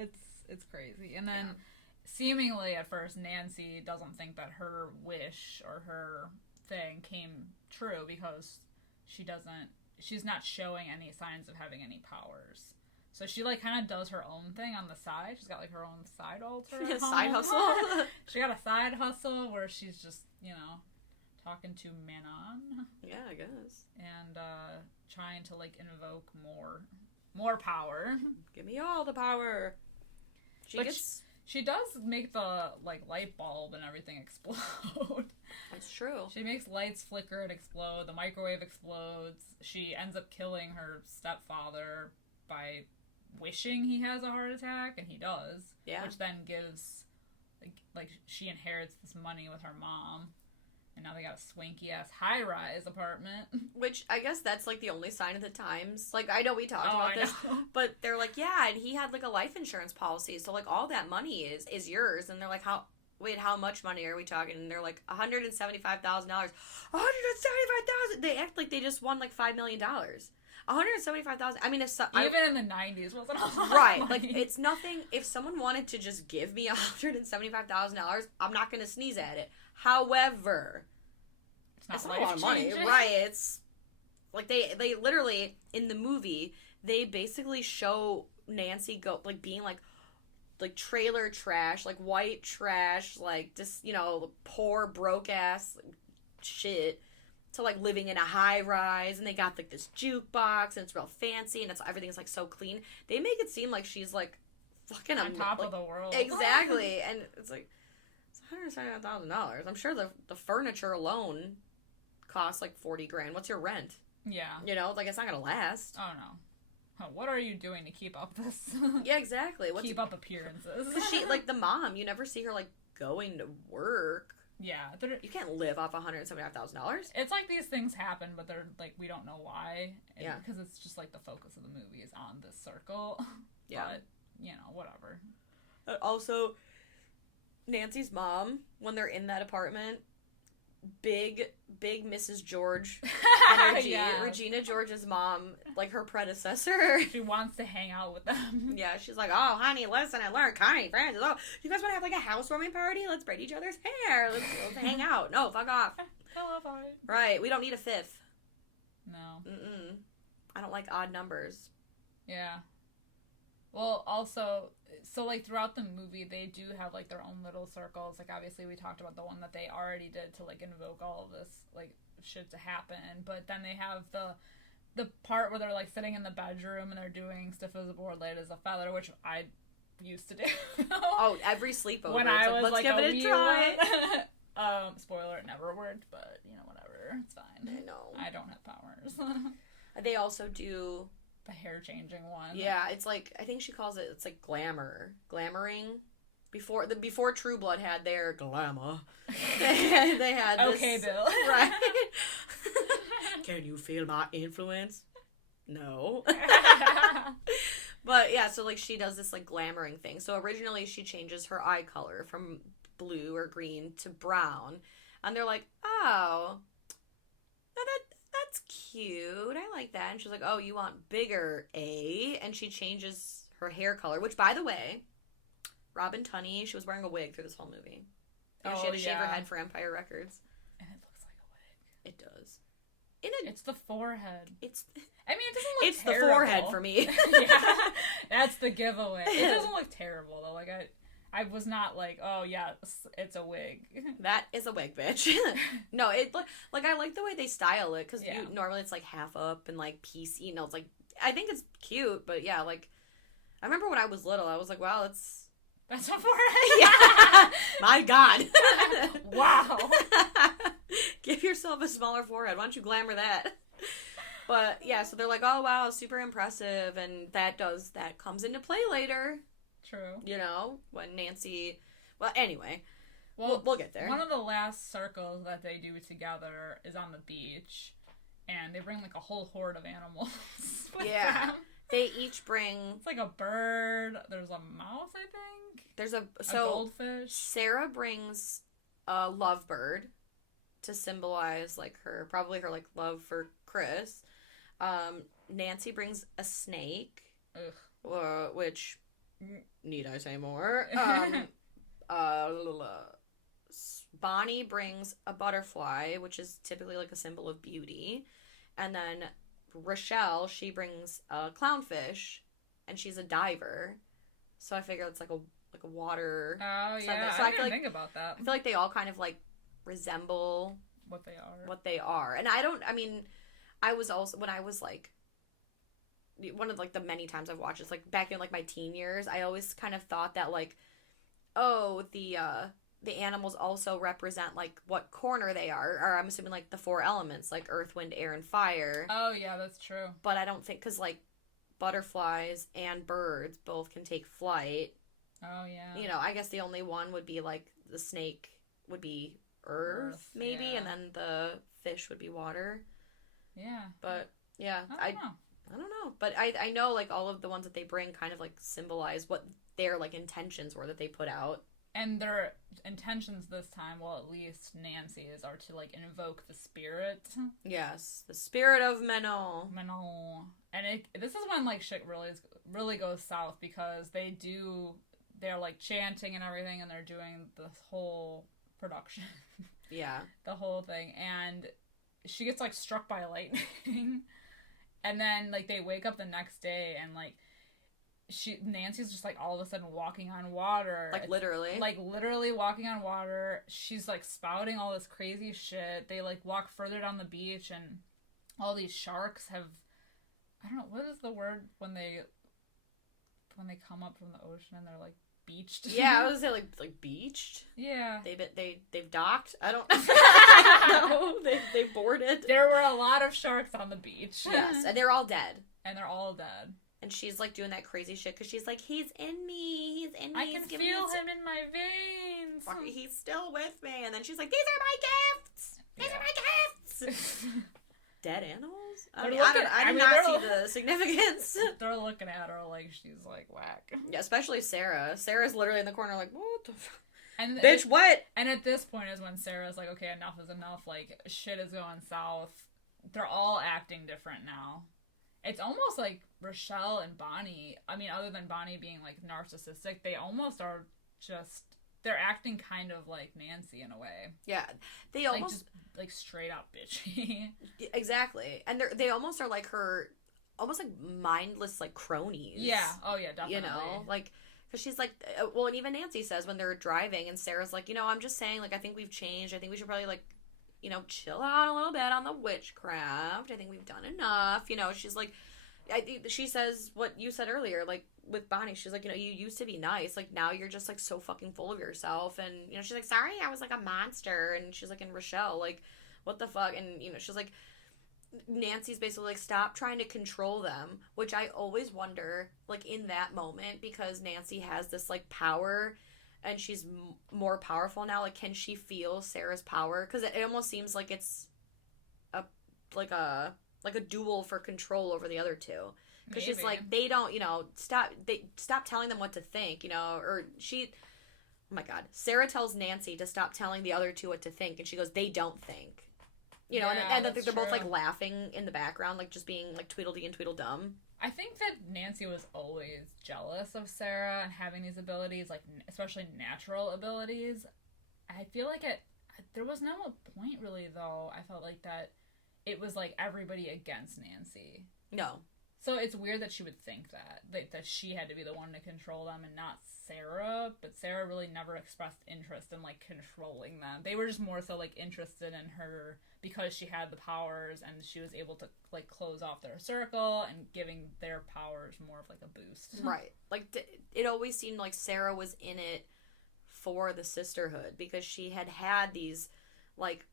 it's crazy. And then, seemingly at first, Nancy doesn't think that her wish or her thing came true because she's not showing any signs of having any powers. So she, like, kind of does her own thing on the side. She's got, like, her own side altar at home. Side hustle. She got a side hustle where she's just, you know, talking to Manon. Yeah, I guess. And trying to, like, invoke more power. Give me all the power. She does make the, like, light bulb and everything explode. That's true. She makes lights flicker and explode. The microwave explodes. She ends up killing her stepfather by wishing he has a heart attack, and he does. Yeah. Which then gives, like she inherits this money with her mom, and now they got a swanky-ass high-rise apartment. Which, I guess that's, like, the only sign of the times. Like, I know we talked about this, but they're like, yeah, and he had, like, a life insurance policy, so, like, all that money is yours, and they're like, how much money are we talking? And they're like, $175,000. $175,000! They act like they just won, like, $5 million. $175,000. I mean, even in the 90s wasn't a lot. Right. Like, it's nothing. If someone wanted to just give me $175,000, I'm not going to sneeze at it. However, it's not a lot of money, right? It's like they literally in the movie they basically show Nancy being like trailer trash, like white trash, like just, you know, poor broke ass shit, to like living in a high rise, and they got like this jukebox and it's real fancy and everything's like so clean. They make it seem like she's like fucking on top of the world. Exactly. And it's like, it's $175,000. I'm sure the furniture alone costs like $40,000. What's your rent? Yeah. You know, like, it's not gonna last. Oh no. What are you doing to keep up this? Yeah, exactly. Keep up appearances. She, like, the mom, you never see her like going to work. Yeah. You can't live off $175,000. It's like these things happen, but they're like, we don't know why. Yeah. Because it's just like the focus of the movie is on this circle. Yeah. But, you know, whatever. Also, Nancy's mom, when they're in that apartment, big Mrs. George energy. Yeah. Regina George's mom, like her predecessor. She wants to hang out with them. Yeah, she's like, oh, honey, listen, I learned Connie Francis. Oh, you guys want to have like a housewarming party? Let's braid each other's hair. Let's hang out. No, fuck off. Right, we don't need a fifth. No. Mm-mm. I don't like odd numbers. Yeah. Well, also, so, like, throughout the movie, they do have, like, their own little circles. Like, obviously, we talked about the one that they already did to, like, invoke all of this, like, shit to happen. But then they have the part where they're, like, sitting in the bedroom and they're doing stiff as a board, light as a feather, which I used to do. Oh, every sleepover. When I was, let's like, give it a try. Spoiler, it never worked, but, you know, whatever. It's fine. I know. I don't have powers. They also do... the hair-changing one. Yeah, it's like, I think she calls it, it's like glamoring. Before True Blood had their glamour, they had this... Okay, Bill. Right? Can you feel my influence? No. But yeah, so like she does this like glamoring thing. So originally she changes her eye color from blue or green to brown, and they're like, oh, that's cute. I like that. And she's like, oh, you want bigger A, and she changes her hair color. Which, by the way, Robin Tunney, she was wearing a wig through this whole movie. And she had to shave her head for Empire Records. And it looks like a wig. It does. It's the forehead. It doesn't look it's terrible. The forehead for me. Yeah, that's the giveaway. It doesn't look terrible though. Like I was not like, oh yeah, it's a wig. That is a wig, bitch. No, like I like the way they style it because normally it's like half up and like piece. You know, it's like I think it's cute, but yeah, like I remember when I was little, I was like, wow, that's a forehead. Yeah, my God. Wow. Give yourself a smaller forehead. Why don't you glamour that? But yeah, so they're like, oh wow, super impressive, and that comes into play later. True. You know, when Nancy. Well, anyway, we'll get there. One of the last circles that they do together is on the beach, and they bring like a whole horde of animals with them. They each bring. It's like a bird. There's a mouse, I think. There's a goldfish. Sarah brings a lovebird to symbolize like probably her like love for Chris. Nancy brings a snake, which need I say more? Bonnie brings a butterfly, which is typically like a symbol of beauty, and then Rochelle, she brings a clownfish, and she's a diver. So I figure it's like a water. Oh yeah, so I didn't think about that. I feel like they all kind of like resemble what they are. And I was also, when I was like, one of like the many times I've watched this, like back in like my teen years, I always kind of thought that like, oh, the animals also represent like what corner they are, or I'm assuming like the four elements, like earth, wind, air, and fire. Oh yeah, that's true. But I don't think, because like butterflies and birds both can take flight. Oh yeah. You know, I guess the only one would be like the snake would be earth maybe, yeah. and then the fish would be water. Yeah. But yeah, I don't know. But I know like all of the ones that they bring kind of like symbolize what their like intentions were that they put out. And their intentions this time, well, at least Nancy's, are to like invoke the spirit. Yes, the spirit of Manon. And this is when like shit really goes south, because they're like chanting and everything, and they're doing the whole production. Yeah. The whole thing. And she gets like struck by lightning. And then like they wake up the next day, and like Nancy's just like all of a sudden walking on water. Like literally. Like literally walking on water. She's like spouting all this crazy shit. They like walk further down the beach, and all these sharks have, I don't know, what is the word when they come up from the ocean and they're like beached? Yeah, I was gonna say like beached. Yeah. They've docked. I don't know. They boarded. There were a lot of sharks on the beach. Yes, and they're all dead. And she's like doing that crazy shit because she's like, he's in me. I can feel him in my veins. He's still with me. And then she's like, these are my gifts. Dead animals? I did not see the significance. They're looking at her like she's like whack. Yeah, especially Sarah. Sarah's literally in the corner like, what the fuck? And bitch, what? And at this point is when Sarah's like, okay, enough is enough. Like, shit is going south. They're all acting different now. It's almost like Rochelle and Bonnie, I mean, other than Bonnie being, like, narcissistic, they almost are just, they're acting kind of like Nancy in a way. Yeah. They almost... Like, just, like, straight up bitchy. Exactly. And they almost are, like, her, almost, like, mindless, like, cronies. Yeah. Oh, yeah, definitely. You know? Like, because she's, like, well, and even Nancy says when they're driving, and Sarah's like, you know, I'm just saying, like, I think we've changed. I think we should probably, like, you know, chill out a little bit on the witchcraft. I think we've done enough. You know, she's like, she says what you said earlier, like, with Bonnie, she's like, you know, you used to be nice. Like, now you're just, like, so fucking full of yourself. And, you know, she's like, sorry, I was, like, a monster. And she's like, in Rochelle, like, what the fuck? And, you know, she's like, Nancy's basically like, stop trying to control them, which I always wonder, like, in that moment, because Nancy has this, like, power, and she's more powerful now. Like, can she feel Sarah's power? Because it almost seems like it's a like a duel for control over the other two. Because she's Maybe. like, they don't, stop telling them what to think, or she, oh my God, Sarah tells Nancy to stop telling the other two what to think, and she goes, they don't think. And that's they're both, true. like, laughing in the background, like, just being, like, Tweedledee and Tweedledum. I think that Nancy was always jealous of Sarah and having these abilities, like, especially natural abilities. I feel like there was no point, really, though. I felt like that it was, like, everybody against Nancy. No. So it's weird that she would think that she had to be the one to control them and not Sarah, but Sarah really never expressed interest in, like, controlling them. They were just more so, like, interested in her because she had the powers and she was able to, like, close off their circle and giving their powers more of, like, a boost. Right. Like, it always seemed like Sarah was in it for the sisterhood because she had these, like,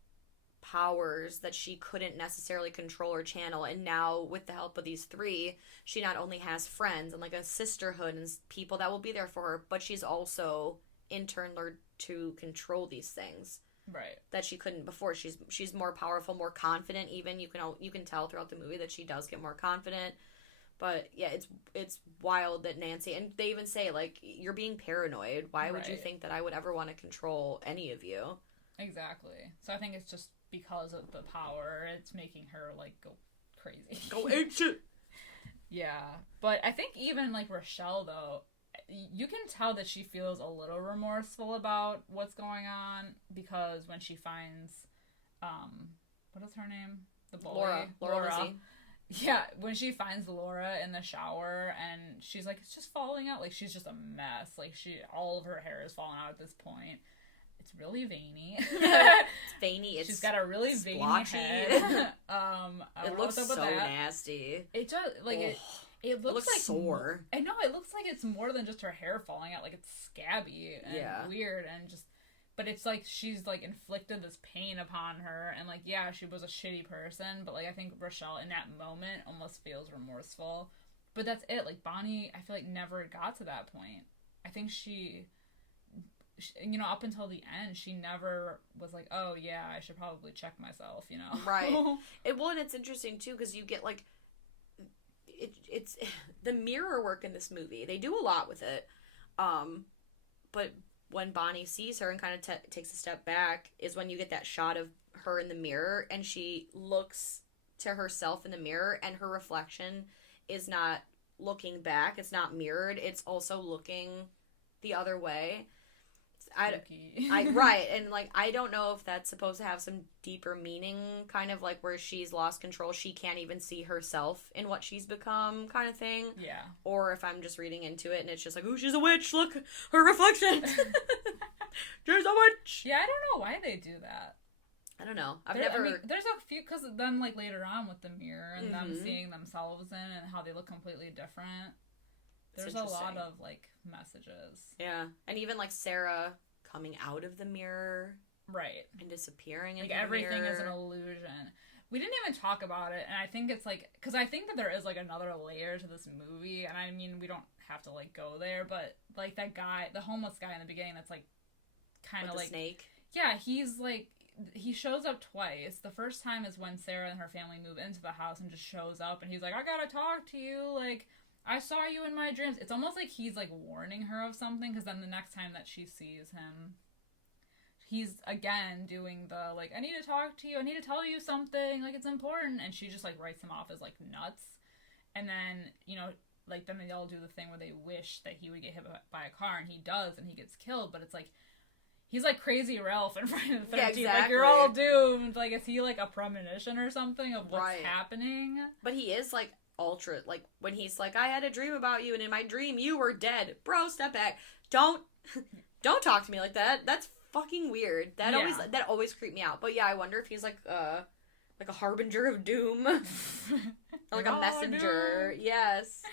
powers that she couldn't necessarily control or channel, and now with the help of these three, she not only has friends and like a sisterhood and people that will be there for her, but she's also in turn learned to control these things, right, that she couldn't before. She's more powerful, more confident. Even you can tell throughout the movie that she does get more confident. But yeah, it's wild that Nancy, and they even say, like, you're being paranoid. Why would you think that I would ever want to control any of you? Exactly. So I think it's just because of the power, it's making her, like, go crazy. Go ancient! Yeah. But I think even, like, Rochelle, though, you can tell that she feels a little remorseful about what's going on, because when she finds, what is her name? The bully? Laura. Lizzie. Yeah, when she finds Laura in the shower, and she's like, it's just falling out. Like, she's just a mess. Like, all of her hair is falling out at this point. It's really veiny. It's veiny. She's got a really veiny splotchy head. It looks so nasty. It does, like, it looks like sore. I know, it looks like it's more than just her hair falling out. Like, it's scabby and weird, and just, but it's like she's, like, inflicted this pain upon her, and, like, yeah, she was a shitty person, but, like, I think Rochelle in that moment almost feels remorseful. But that's it. Like, Bonnie, I feel like, never got to that point. I think she up until the end, she never was like, oh, yeah, I should probably check myself, Right. And it's interesting, too, because you get, like, it's the mirror work in this movie. They do a lot with it. But when Bonnie sees her and kind of takes a step back is when you get that shot of her in the mirror, and she looks to herself in the mirror, and her reflection is not looking back. It's not mirrored. It's also looking the other way. Right, and, like, I don't know if that's supposed to have some deeper meaning, kind of like where she's lost control, she can't even see herself in what she's become, kind of thing. Yeah. Or if I'm just reading into it and it's just like, oh, she's a witch, look, her reflection. She's a witch. Yeah, I don't know why they do that. I don't know. There's a few, because then, like, later on with the mirror and them seeing themselves in and how they look completely different. There's a lot of, like, messages. Yeah. And even, like, Sarah coming out of the mirror. Right. And disappearing in like, the mirror. Like, everything is an illusion. We didn't even talk about it, and I think it's, like, because I think that there is, like, another layer to this movie, and I mean, we don't have to, like, go there, but, like, that guy, the homeless guy in the beginning that's, like, kind of, like... snake? Yeah, he's, like... He shows up twice. The first time is when Sarah and her family move into the house and just shows up, and he's like, I gotta talk to you, like... I saw you in my dreams. It's almost like he's, like, warning her of something, because then the next time that she sees him, he's, again, doing the, like, I need to talk to you, I need to tell you something, like, it's important, and she just, like, writes him off as, like, nuts, and then, like, then they all do the thing where they wish that he would get hit by a car, and he does, and he gets killed, but it's, like, he's, like, Crazy Ralph in Friday the 13th, yeah, exactly. Like, you're all doomed, like, is he, like, a premonition or something of what's happening? But he is, like, ultra, like, when he's like, I had a dream about you, and in my dream you were dead. Bro, step back. Don't talk to me like that. That's fucking weird. That always creeped me out. But yeah, I wonder if he's like a harbinger of doom. Or like a messenger. Doom. Yes.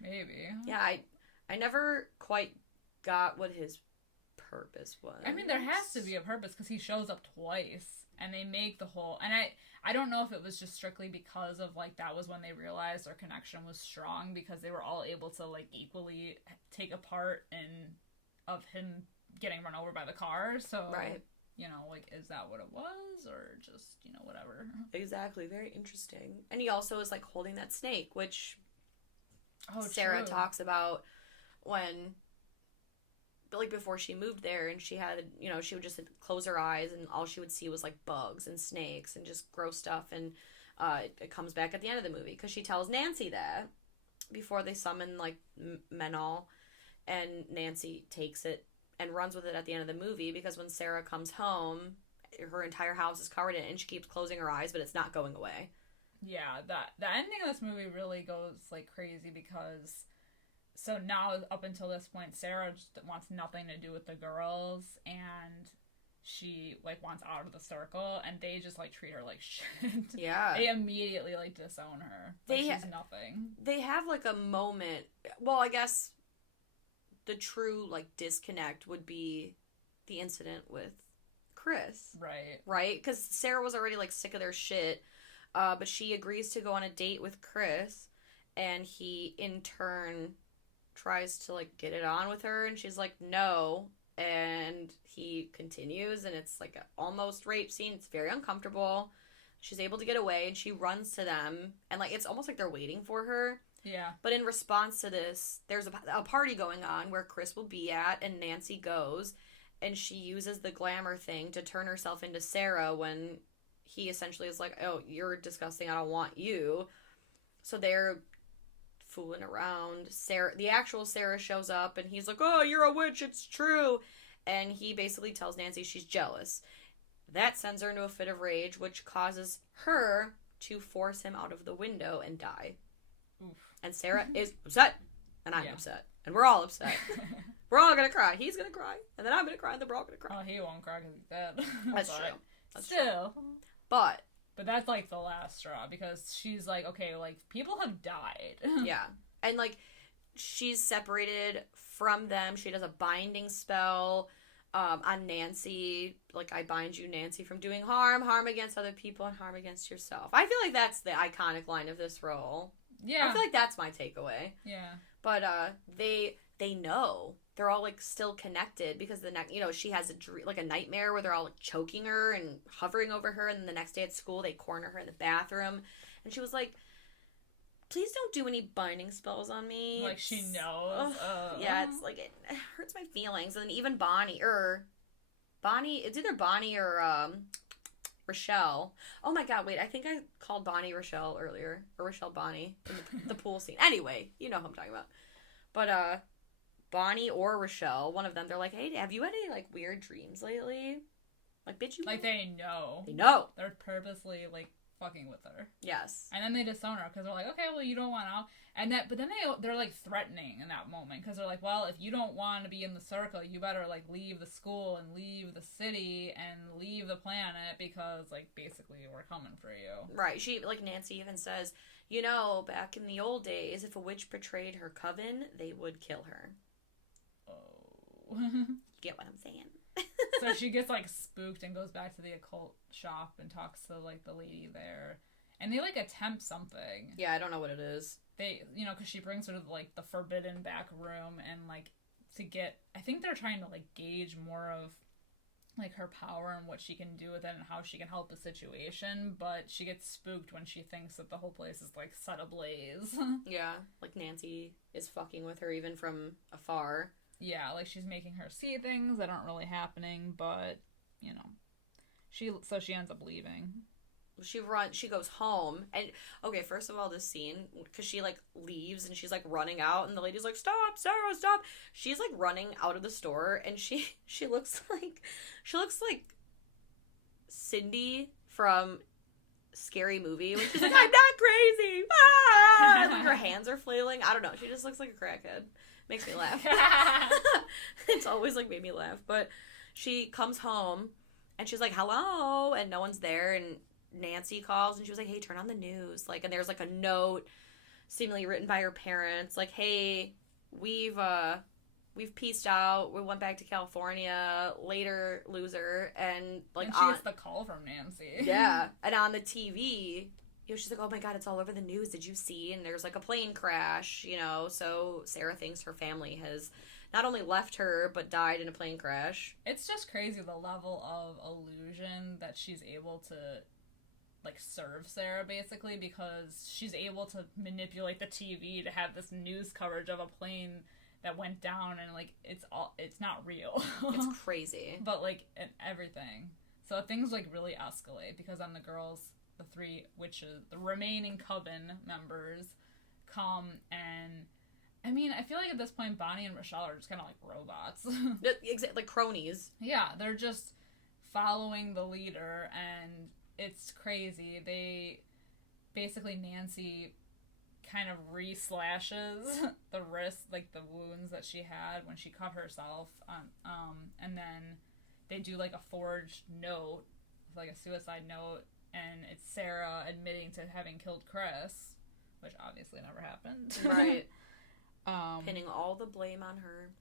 Maybe. Yeah, I never quite got what his purpose was. I mean, there has to be a purpose, because he shows up twice, and they make the whole, and I don't know if it was just strictly because of, like, that was when they realized their connection was strong, because they were all able to, like, equally take a part of him getting run over by the car, so... Right. you know, like, is that what it was, or just, you know, whatever. Exactly. Very interesting. And he also is, like, holding that snake, which Sarah talks about when, like, before she moved there, and she had, you know, she would just close her eyes, and all she would see was, like, bugs and snakes and just gross stuff, and it comes back at the end of the movie, because she tells Nancy that before they summon, like, Menal, and Nancy takes it and runs with it at the end of the movie, because when Sarah comes home, her entire house is covered in it, and she keeps closing her eyes, but it's not going away. Yeah, the ending of this movie really goes, like, crazy, because so now, up until this point, Sarah just wants nothing to do with the girls, and she, like, wants out of the circle, and they just, like, treat her like shit. Yeah. They immediately, like, disown her. Like, she's nothing. They have, like, a moment, well, I guess the true, like, disconnect would be the incident with Chris. Right. Right? Because Sarah was already, like, sick of their shit, but she agrees to go on a date with Chris, and he, in turn, tries to, like, get it on with her, and she's like, no, and he continues, and it's, like, an almost rape scene. It's very uncomfortable. She's able to get away, and she runs to them, and, like, it's almost like they're waiting for her. Yeah. But in response to this, there's a party going on where Chris will be at, and Nancy goes, and she uses the glamour thing to turn herself into Sarah when he essentially is like, oh, you're disgusting, I don't want you. So they're fooling around. The actual Sarah shows up, and he's like, oh, you're a witch, it's true. And he basically tells Nancy she's jealous. That sends her into a fit of rage, which causes her to force him out of the window and die. Oof. And Sarah is upset, and I'm upset, and we're all upset. We're all gonna cry. He's gonna cry, and then I'm gonna cry, and then we're all gonna cry. Oh, he won't cry because he's dead. That's true. That's still. True. But that's, like, the last straw, because she's like, okay, like, people have died. Yeah. And, like, she's separated from them. She does a binding spell on Nancy. Like, I bind you, Nancy, from doing harm against other people, and harm against yourself. I feel like that's the iconic line of this role. Yeah. I feel like that's my takeaway. Yeah. But they know. They're all, like, still connected, because she has a nightmare where they're all, like, choking her and hovering over her, and then the next day at school they corner her in the bathroom, and she was like, please don't do any binding spells on me. Like, she knows. Yeah, it's like, it hurts my feelings. And then even Bonnie, it's either Bonnie or Rochelle. Oh my god, wait, I think I called Bonnie Rochelle earlier, or Rochelle Bonnie in the pool scene. Anyway, you know who I'm talking about. But Bonnie or Rochelle, one of them, they're like, hey, have you had any, like, weird dreams lately? Like, bitch, you... Like, they know. They know. They're purposely, like, fucking with her. Yes. And then they disown her, because they're like, okay, well, you don't want out. But then they're, like, threatening in that moment, because they're like, well, if you don't want to be in the circle, you better, like, leave the school and leave the city and leave the planet, because, like, basically we're coming for you. Right. She, like, Nancy even says, you know, back in the old days, if a witch betrayed her coven, they would kill her. Oh. Get what I'm saying? So she gets, like, spooked and goes back to the occult shop and talks to, like, the lady there. And they, like, attempt something. Yeah, I don't know what it is. They, you know, because she brings her to, like, the forbidden back room, and, like, I think they're trying to, like, gauge more of, like, her power and what she can do with it and how she can help the situation, but she gets spooked when she thinks that the whole place is, like, set ablaze. Yeah, like, Nancy is fucking with her even from afar. Yeah, like, she's making her see things that aren't really happening, but, you know, so she ends up leaving. She goes home, and, okay, first of all, this scene, because she, like, leaves, and she's, like, running out, and the lady's like, stop, Sarah, stop. She's, like, running out of the store, and she looks like Cindy from Scary Movie, when she's like, I'm not crazy, ah! Like, her hands are flailing, I don't know, she just looks like a crackhead. Makes me laugh. It's always, like, made me laugh, but she comes home, and she's like, hello, and no one's there, and Nancy calls, and she was like, hey, turn on the news, like, and there's, like, a note seemingly written by her parents, like, hey, we've pieced out, we went back to California, later, loser, and, like, and she gets the call from Nancy. Yeah, and on the TV, you know, she's like, oh my god, it's all over the news, did you see? And there's, like, a plane crash, you know, so Sarah thinks her family has not only left her, but died in a plane crash. It's just crazy the level of illusion that she's able to, like, serve Sarah, basically, because she's able to manipulate the TV to have this news coverage of a plane that went down, and, like, it's not real. It's crazy. But, like, and everything. So things, like, really escalate, because then the girls, the 3 witches, the remaining coven members, come, and, I mean, I feel like at this point, Bonnie and Rochelle are just kind of like robots. Like cronies. Yeah, they're just following the leader, and it's crazy. They, basically, Nancy kind of re-slashes the wrist, like the wounds that she had when she cut herself, and then they do like a forged note, like a suicide note, and it's Sarah admitting to having killed Chris, which obviously never happened. Right. Pinning all the blame on her.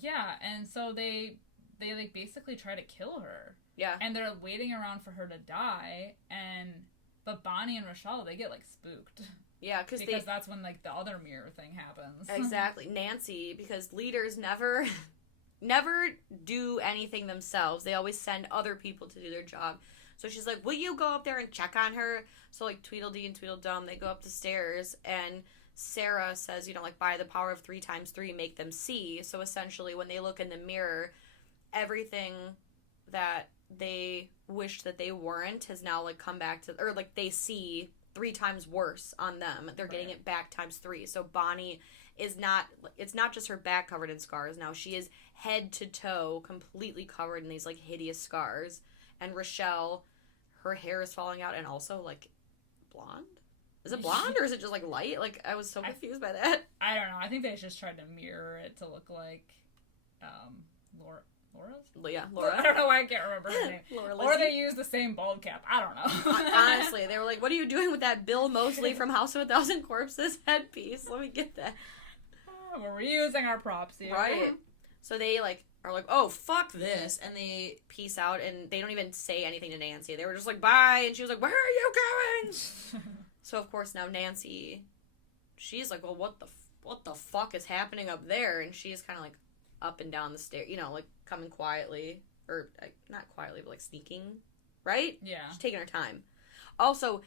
Yeah, and so they like basically try to kill her. Yeah. And they're waiting around for her to die, but Bonnie and Rochelle, they get like spooked. Yeah, because that's when like the other mirror thing happens. Exactly. Nancy, because leaders never do anything themselves. They always send other people to do their job. So she's like, will you go up there and check on her? So like Tweedledee and Tweedledum, they go up the stairs, and Sarah says, like, by the power of 3 times 3, make them see. So essentially when they look in the mirror, everything that they wished that they weren't has now like come back to, or like they see 3 times worse on them. They're getting it back times 3. So Bonnie is not, it's not just her back covered in scars now. She is head to toe completely covered in these like hideous scars. And Rochelle, her hair is falling out, and also like blonde. Is it blonde or is it just like light? Like I was so confused by that. I don't know. I think they just tried to mirror it to look like Laura's? Yeah, Laura. I don't know why I can't remember her name. Or they used the same bald cap. I don't know. Honestly, they were like, what are you doing with that Bill Moseley from House of a Thousand Corpses headpiece? Let me get that. We're reusing our props here. Right. So they like are like, oh, fuck this. And they peace out, and they don't even say anything to Nancy. They were just like, bye. And she was like, where are you going? So, of course, now Nancy, she's like, well, what the fuck is happening up there? And she's kind of like up and down the stairs, like coming quietly, or not quietly, but like sneaking, right? Yeah. She's taking her time. Also,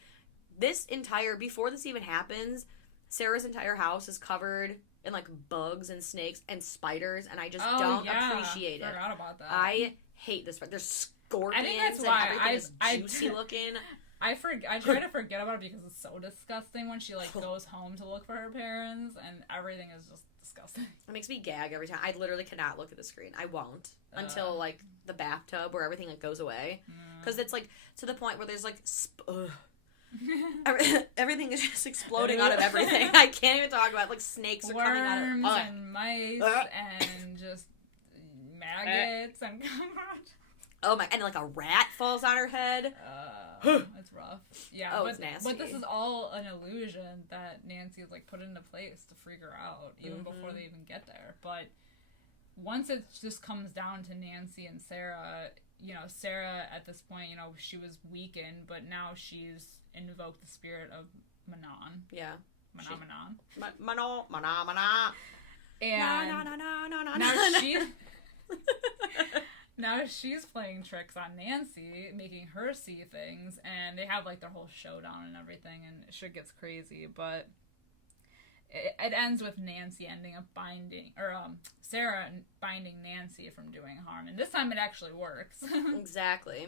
before this even happens, Sarah's entire house is covered in like bugs and snakes and spiders, and I just don't appreciate it. I forgot about that. I hate this part. There's scorpions. I think that's why everything is juicy looking. I try to forget about it because it's so disgusting when she like goes home to look for her parents, and everything is just disgusting. It makes me gag every time. I literally cannot look at the screen. I won't until like the bathtub where everything like goes away, because it's like to the point where there's like everything is just exploding out of everything. I can't even talk about it. Like snakes are coming out of worms and mice and just maggots and oh my, and like a rat falls on her head. It's rough. Yeah, it's nasty. But this is all an illusion that Nancy has like put into place to freak her out, even before they even get there. But once it just comes down to Nancy and Sarah, Sarah at this point, she was weakened, but now she's invoked the spirit of Manon. Yeah. Manon. Manon. And now she's playing tricks on Nancy, making her see things, and they have like their whole showdown and everything, and shit gets crazy, but it ends with Nancy ending up Sarah binding Nancy from doing harm, and this time it actually works. Exactly.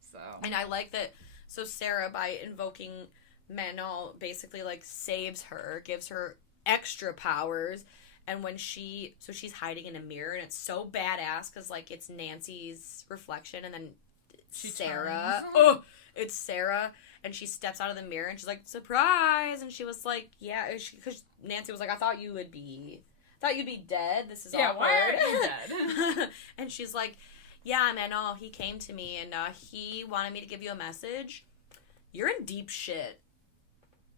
So. And I like that. So Sarah, by invoking Manon, basically like saves her, gives her extra powers. And when she's hiding in a mirror, and it's so badass because like it's Nancy's reflection, and then Sarah. Oh, it's Sarah, and she steps out of the mirror, and she's like, "Surprise!" And she was like, "Yeah," because Nancy was like, "I thought you'd be dead. This is awkward." Why are you dead? And she's like, "Yeah, Manon, he came to me, and he wanted me to give you a message. You're in deep shit.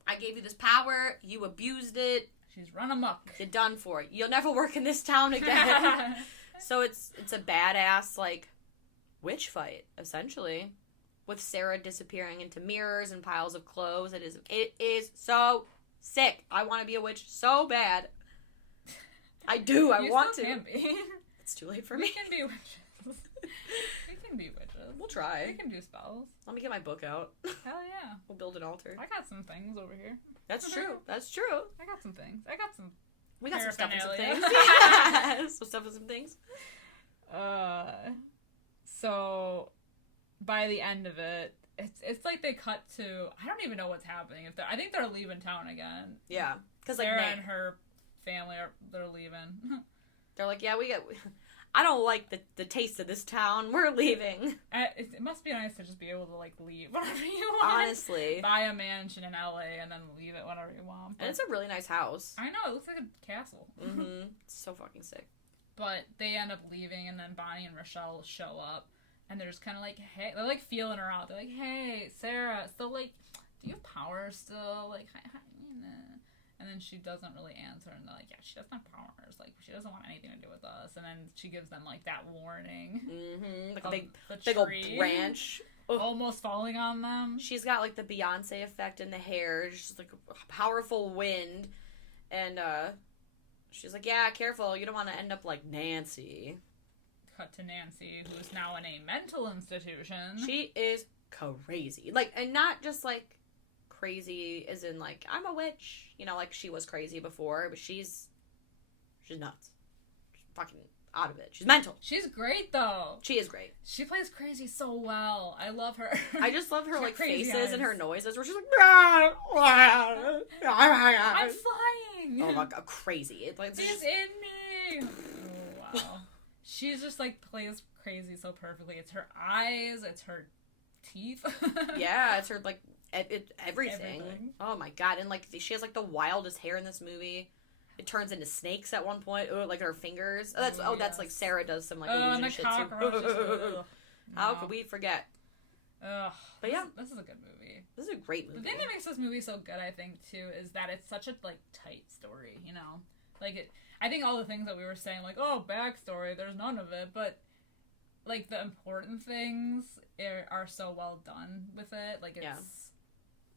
I gave you this power. You abused it. She's run amok. You're done for. You'll never work in this town again." So it's a badass like witch fight essentially, with Sarah disappearing into mirrors and piles of clothes. It is so sick. I want to be a witch so bad. I do. I want to. You still can be. It's too late for me. We can be witches. We can be witches. We'll try. We can do spells. Let me get my book out. Hell yeah. We'll build an altar. I got some things over here. That's true. That's true. I got some things. I got some. We got some stuff and some paraphernalia. things. Yeah. Some stuff and some things. So by the end of it, it's like they cut to, I don't even know what's happening. I think they're leaving town again. Yeah, because Sarah and her family they're leaving. They're like, yeah, I don't like the taste of this town. We're leaving. It must be nice to just be able to like leave whenever you want. Honestly, buy a mansion in LA and then leave it whenever you want. And it's a really nice house. I know, it looks like a castle. Mm-hmm. It's so fucking sick. But they end up leaving, and then Bonnie and Rochelle show up, and they're just kind of like, hey, they're like feeling her out. They're like, hey, Sarah, still like, do you have powers still? Like, hi, and then she doesn't really answer, and they're like, yeah, she doesn't have powers. Like, she doesn't want anything to do with us. And then she gives them like that warning. Mm-hmm. Like a big old branch. Almost falling on them. She's got like the Beyonce effect in the hair. She's like a powerful wind. And she's like, yeah, careful. You don't want to end up like Nancy. Cut to Nancy, who's now in a mental institution. She is crazy. Like, and not just like crazy as in like, I'm a witch. You know, like she was crazy before, but she's nuts. She's fucking out of it. She's mental. She's great though. She is great. She plays crazy so well. I love her. I just love her like faces eyes. and her noises where she's like, I'm flying. Oh my god, crazy. It's like she's just... in me. Oh, wow. She's just like plays crazy so perfectly. It's her eyes. It's her teeth. Yeah, it's her like everything. Oh my god, and like she has like the wildest hair in this movie. It turns into snakes at one point. Oh, like her fingers. Oh, that's like Sarah does some like illusion shit too. How could we forget? Ugh. But yeah, this is a good movie. This is a great movie. The thing that makes this movie so good, I think, too, is that it's such a like tight story. You know, like it. I think all the things that we were saying, like backstory, there's none of it, but like the important things are so well done with it. Like it's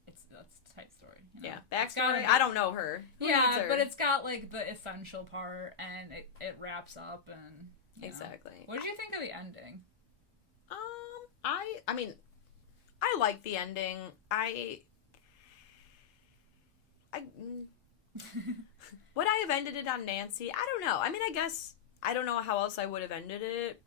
that's a tight story. You know? Yeah, backstory. I don't know her. Who needs her? But it's got like the essential part, and it wraps up, and exactly. What did you think of the ending? I mean, I like the ending. Would I have ended it on Nancy? I don't know. I mean, I guess I don't know how else I would have ended it.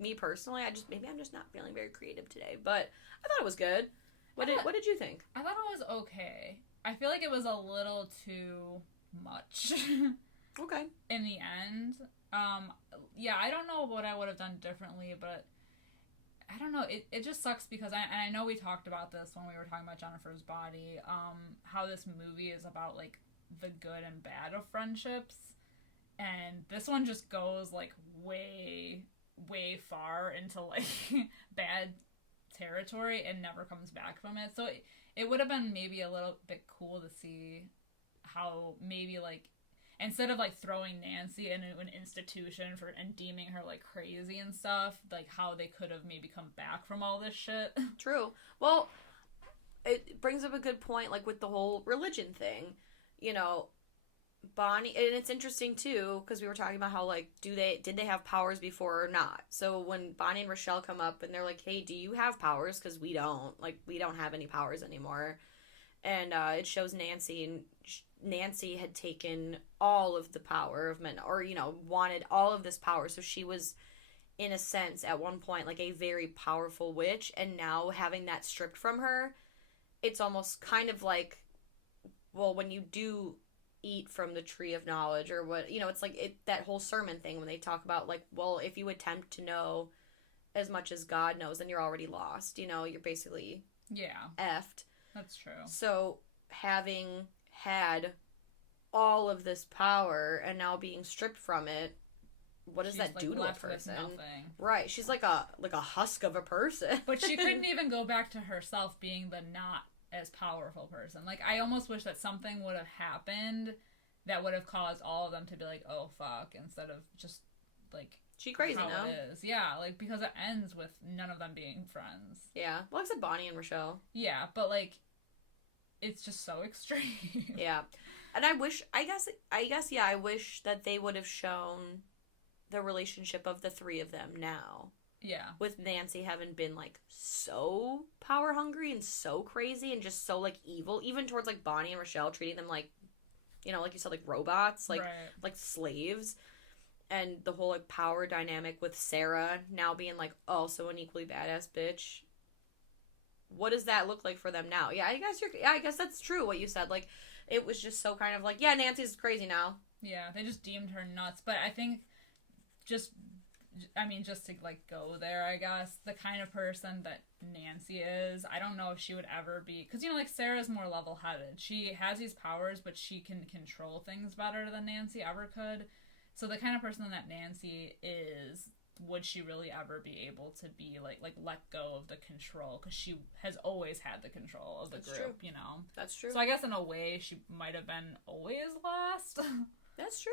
Me personally, maybe I'm just not feeling very creative today, but I thought it was good. What did you think? I thought it was okay. I feel like it was a little too much. Okay. In the end, yeah, I don't know what I would have done differently, but I don't know. It just sucks because I know we talked about this when we were talking about Jennifer's Body. How this movie is about like the good and bad of friendships, and this one just goes like way far into like bad territory and never comes back from it. So it would have been maybe a little bit cool to see how maybe like instead of like throwing Nancy into an institution and deeming her like crazy and stuff, like how they could have maybe come back from all this shit. True. Well, it brings up a good point, like with the whole religion thing. You know, Bonnie, and it's interesting too because we were talking about how like did they have powers before or not? So when Bonnie and Rochelle come up and they're like, "Hey, do you have powers? Because we don't have any powers anymore," and it shows Nancy, and Nancy had taken all of the power of men, or wanted all of this power. So she was, in a sense, at one point like a very powerful witch, and now having that stripped from her, it's almost kind of like, well, when you do eat from the tree of knowledge or what, it's like that whole sermon thing when they talk about like, well, if you attempt to know as much as God knows, then you're already lost. You're basically effed. That's true. So having had all of this power and now being stripped from it, what does that do to a person? Right. She's like a husk of a person. But she couldn't even go back to herself being the not as powerful person. Like, I almost wish that something would have happened that would have caused all of them to be like, oh fuck, instead of just like she crazy how now. It is. Yeah, like because it ends with none of them being friends. Yeah. Well, except Bonnie and Rochelle. Yeah, but like it's just so extreme. Yeah. And I guess, yeah, I wish that they would have shown the relationship of the three of them now. Yeah. With Nancy having been, like, so power hungry and so crazy and just so, like, evil, even towards, like, Bonnie and Rochelle, treating them like, you know, like you said, like, robots, like, like slaves. And the whole, like, power dynamic with Sarah now being, like, also an equally badass bitch. What does that look like for them now? Yeah, I guess that's true what you said. Like, it was just so kind of like, yeah, Nancy's crazy now. Yeah, they just deemed her nuts. But I think just to, like, go there, I guess, the kind of person that Nancy is, I don't know if she would ever be, because, you know, like, Sarah's more level-headed. She has these powers, but she can control things better than Nancy ever could. So the kind of person that Nancy is, would she really ever be able to be, like let go of the control? Because she has always had the control of the group, true. You know? That's true. So I guess in a way, she might have been always lost. That's true.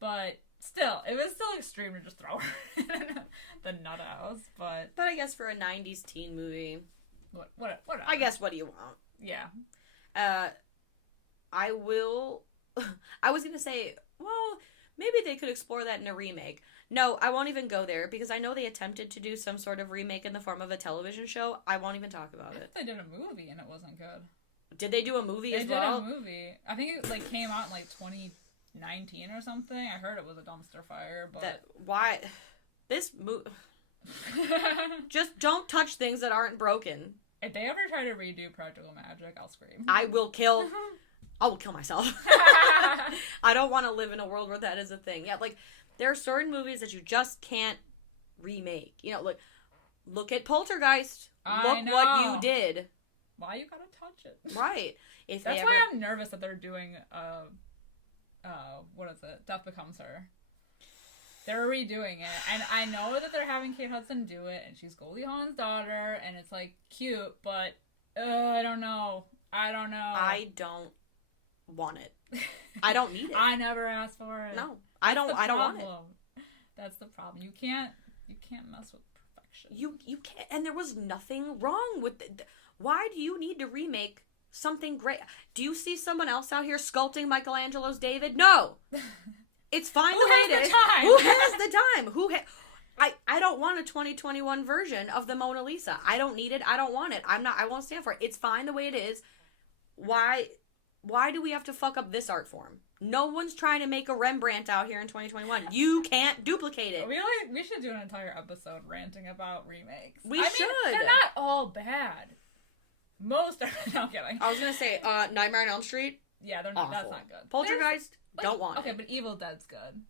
But still, it was still extreme to just throw her in the nut house. But I guess for a 90s teen movie... What? I guess, what do you want? Yeah. I will... I was going to say, well, maybe they could explore that in a remake. No, I won't even go there, because I know they attempted to do some sort of remake in the form of a television show. I won't even talk about it. They did a movie, and it wasn't good. Did they do a movie as well? They did a movie. I think it, like, came out in, like, 2019 or something. I heard it was a dumpster fire, but... Why? This movie... Just don't touch things that aren't broken. If they ever try to redo Practical Magic, I'll scream. I will kill myself. I don't want to live in a world where that is a thing. Yeah, like, there are certain movies that you just can't remake. You know, look at Poltergeist. Look what you did. Why you gotta touch it? Right. That's why I'm nervous that they're doing, what is it? Death Becomes Her. They're redoing it, and I know that they're having Kate Hudson do it, and she's Goldie Hawn's daughter, and it's, like, cute, but, I don't know. I don't want it. I don't need it. I never asked for it. No. I don't want it. That's the problem. You can't mess with perfection. You can't, and there was nothing wrong with it. Why do you need to remake something great? Do you see someone else out here sculpting Michelangelo's David? No. It's fine the way it is. Who has the time? I don't want a 2021 version of the Mona Lisa. I don't need it. I don't want it. I won't stand for it. It's fine the way it is. Why do we have to fuck up this art form? No one's trying to make a Rembrandt out here in 2021. You can't duplicate it. We should do an entire episode ranting about remakes. We should. They're not all bad. Most are. No, I'm kidding. I was gonna say Nightmare on Elm Street. Yeah, they're not. That's not good. Poltergeist. Don't want it. Okay, but Evil Dead's good.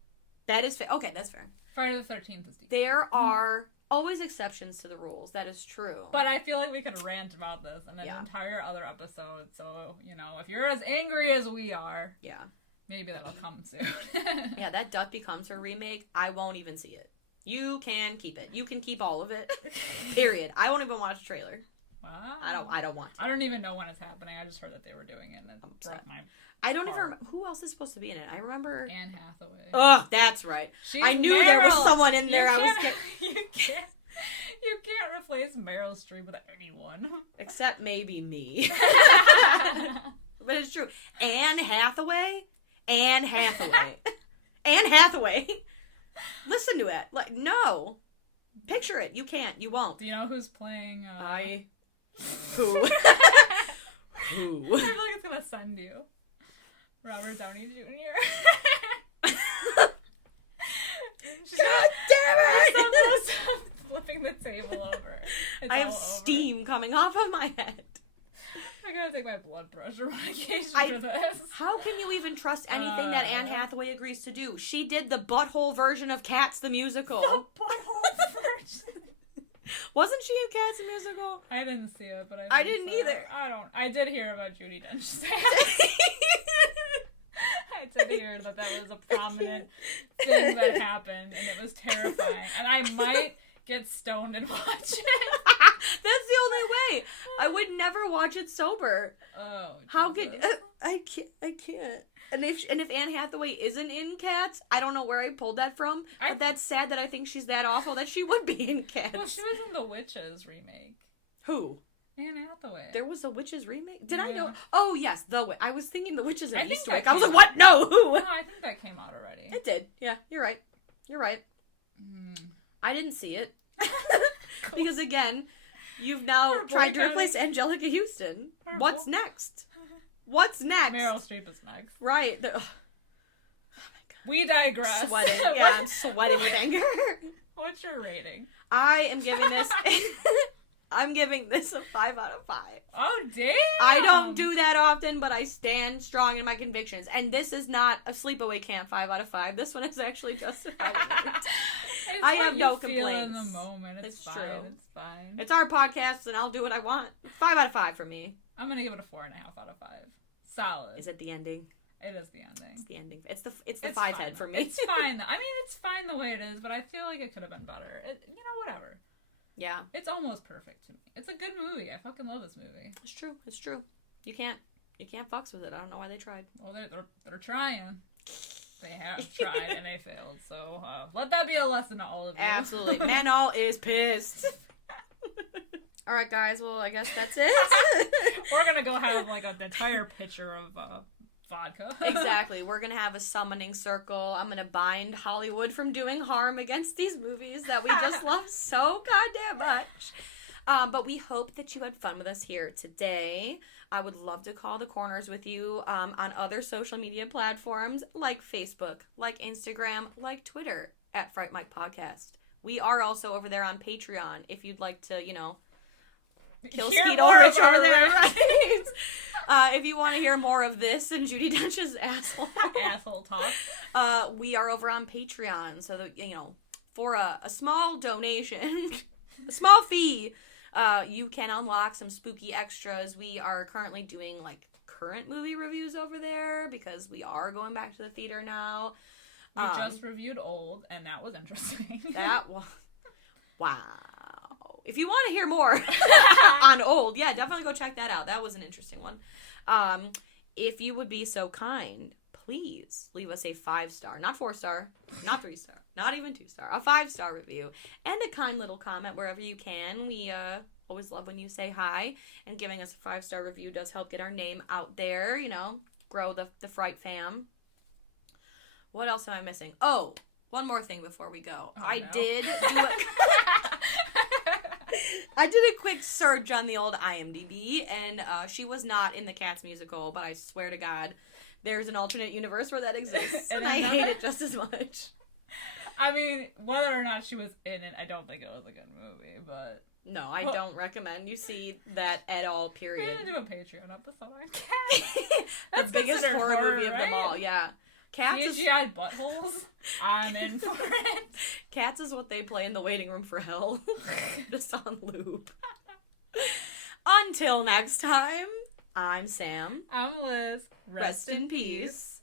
That is fair. Okay, that's fair. Friday the 13th is decent. There are always exceptions to the rules. That is true. But I feel like we could rant about this in an entire other episode. So, you know, if you're as angry as we are, maybe that'll come soon. Yeah, that Death Becomes Her remake, I won't even see it. You can keep it. You can keep all of it. Period. I won't even watch a trailer. Wow. I don't want to. I don't even know when it's happening. I just heard that they were doing it, and it broke my I don't even remember who else is supposed to be in it. I remember Anne Hathaway. Oh, that's right. I knew Meryl. there was someone in there. You can't replace Meryl Streep with anyone. Except maybe me. But it's true. Anne Hathaway. Anne Hathaway. Listen to it. Like, no. Picture it. You can't. You won't. Do you know who's playing? Who? Who? I feel like it's gonna send you. Robert Downey Jr. God damn it! I'm flipping the table over. I have steam coming off of my head. I gotta take my blood pressure medication for this. How can you even trust anything that Anne Hathaway agrees to do? She did the butthole version of Cats the Musical. The butthole version? Wasn't she in Cats the Musical? I didn't see it, but I didn't either. I did hear about Judi Dench's I did hear that was a prominent thing that happened, and it was terrifying. And I might get stoned and watch it. That's the only way. I would never watch it sober. Oh, how could I can't. And if Anne Hathaway isn't in Cats, I don't know where I pulled that from. But that's sad that I think she's that awful that she would be in Cats. Well, she was in the Witches remake. Who? Anne Hathaway. There was a Witches remake? Did I know? Oh, yes, I was thinking The Witches of Eastwick. I was like, what? No, who? No, I think that came out already. It did. Yeah, you're right. You're right. I didn't see it. Cool. Because, again, you've now tried to replace Angelica Houston. What's next? What's next? Meryl Streep is next. Right. Oh, my God. We digress. Sweating. Yeah, I'm sweating with anger. What's your rating? I am giving this... I'm giving this a 5 out of 5. Oh, damn! I don't do that often, but I stand strong in my convictions. And this is not a sleepaway camp 5 out of 5. This one is actually justified. I have no complaints. In the moment. It's fine. True. It's fine. It's our podcast, and I'll do what I want. 5 out of 5 for me. I'm gonna give it a 4.5 out of 5. Solid. Is it the ending? It is the ending. It's the ending. It's the 5 head for me. It's fine. I mean, it's fine the way it is, but I feel like it could have been better. Whatever. Yeah. It's almost perfect to me. It's a good movie. I fucking love this movie. It's true. It's true. You can't fucks with it. I don't know why they tried. Well, they're trying. They have tried and they failed. So let that be a lesson to all of you. Absolutely. Manal is pissed. All right, guys. Well, I guess that's it. We're gonna go have like an entire pitcher of vodka. Exactly. We're gonna have a summoning circle. I'm gonna bind Hollywood from doing harm against these movies that we just love so goddamn much. But we hope that you had fun with us here today. I would love to call the corners with you on other social media platforms like Facebook, like Instagram, like Twitter at Fright Mic Podcast. We are also over there on Patreon if you'd like to, kill Skeet Ulrich over there, right? If you want to hear more of this and Judi Dench's asshole talk, we are over on Patreon. So that, for a small donation, a small fee, you can unlock some spooky extras. We are currently doing current movie reviews over there because we are going back to the theater now. We just reviewed Old, and that was interesting. That was wow. If you want to hear more on Old, yeah, definitely go check that out. That was an interesting one. If you would be so kind, please leave us a 5-star, not 4-star, not 3-star, not even 2-star, a 5-star review, and a kind little comment wherever you can. We always love when you say hi, and giving us a 5-star review does help get our name out there, grow the Fright fam. What else am I missing? Oh, one more thing before we go. I did a quick search on the old IMDb, and she was not in the Cats musical, but I swear to God, there's an alternate universe where that exists, and I hate it just as much. I mean, whether or not she was in it, I don't think it was a good movie, but... No, I don't recommend you see that at all, period. We're gonna do a Patreon episode on Cats. The biggest horror movie of them all, yeah. Cats CGI buttholes? I'm in for it. Cats is what they play in the waiting room for hell. Just on loop. Until next time, I'm Sam. I'm Liz. Rest in peace.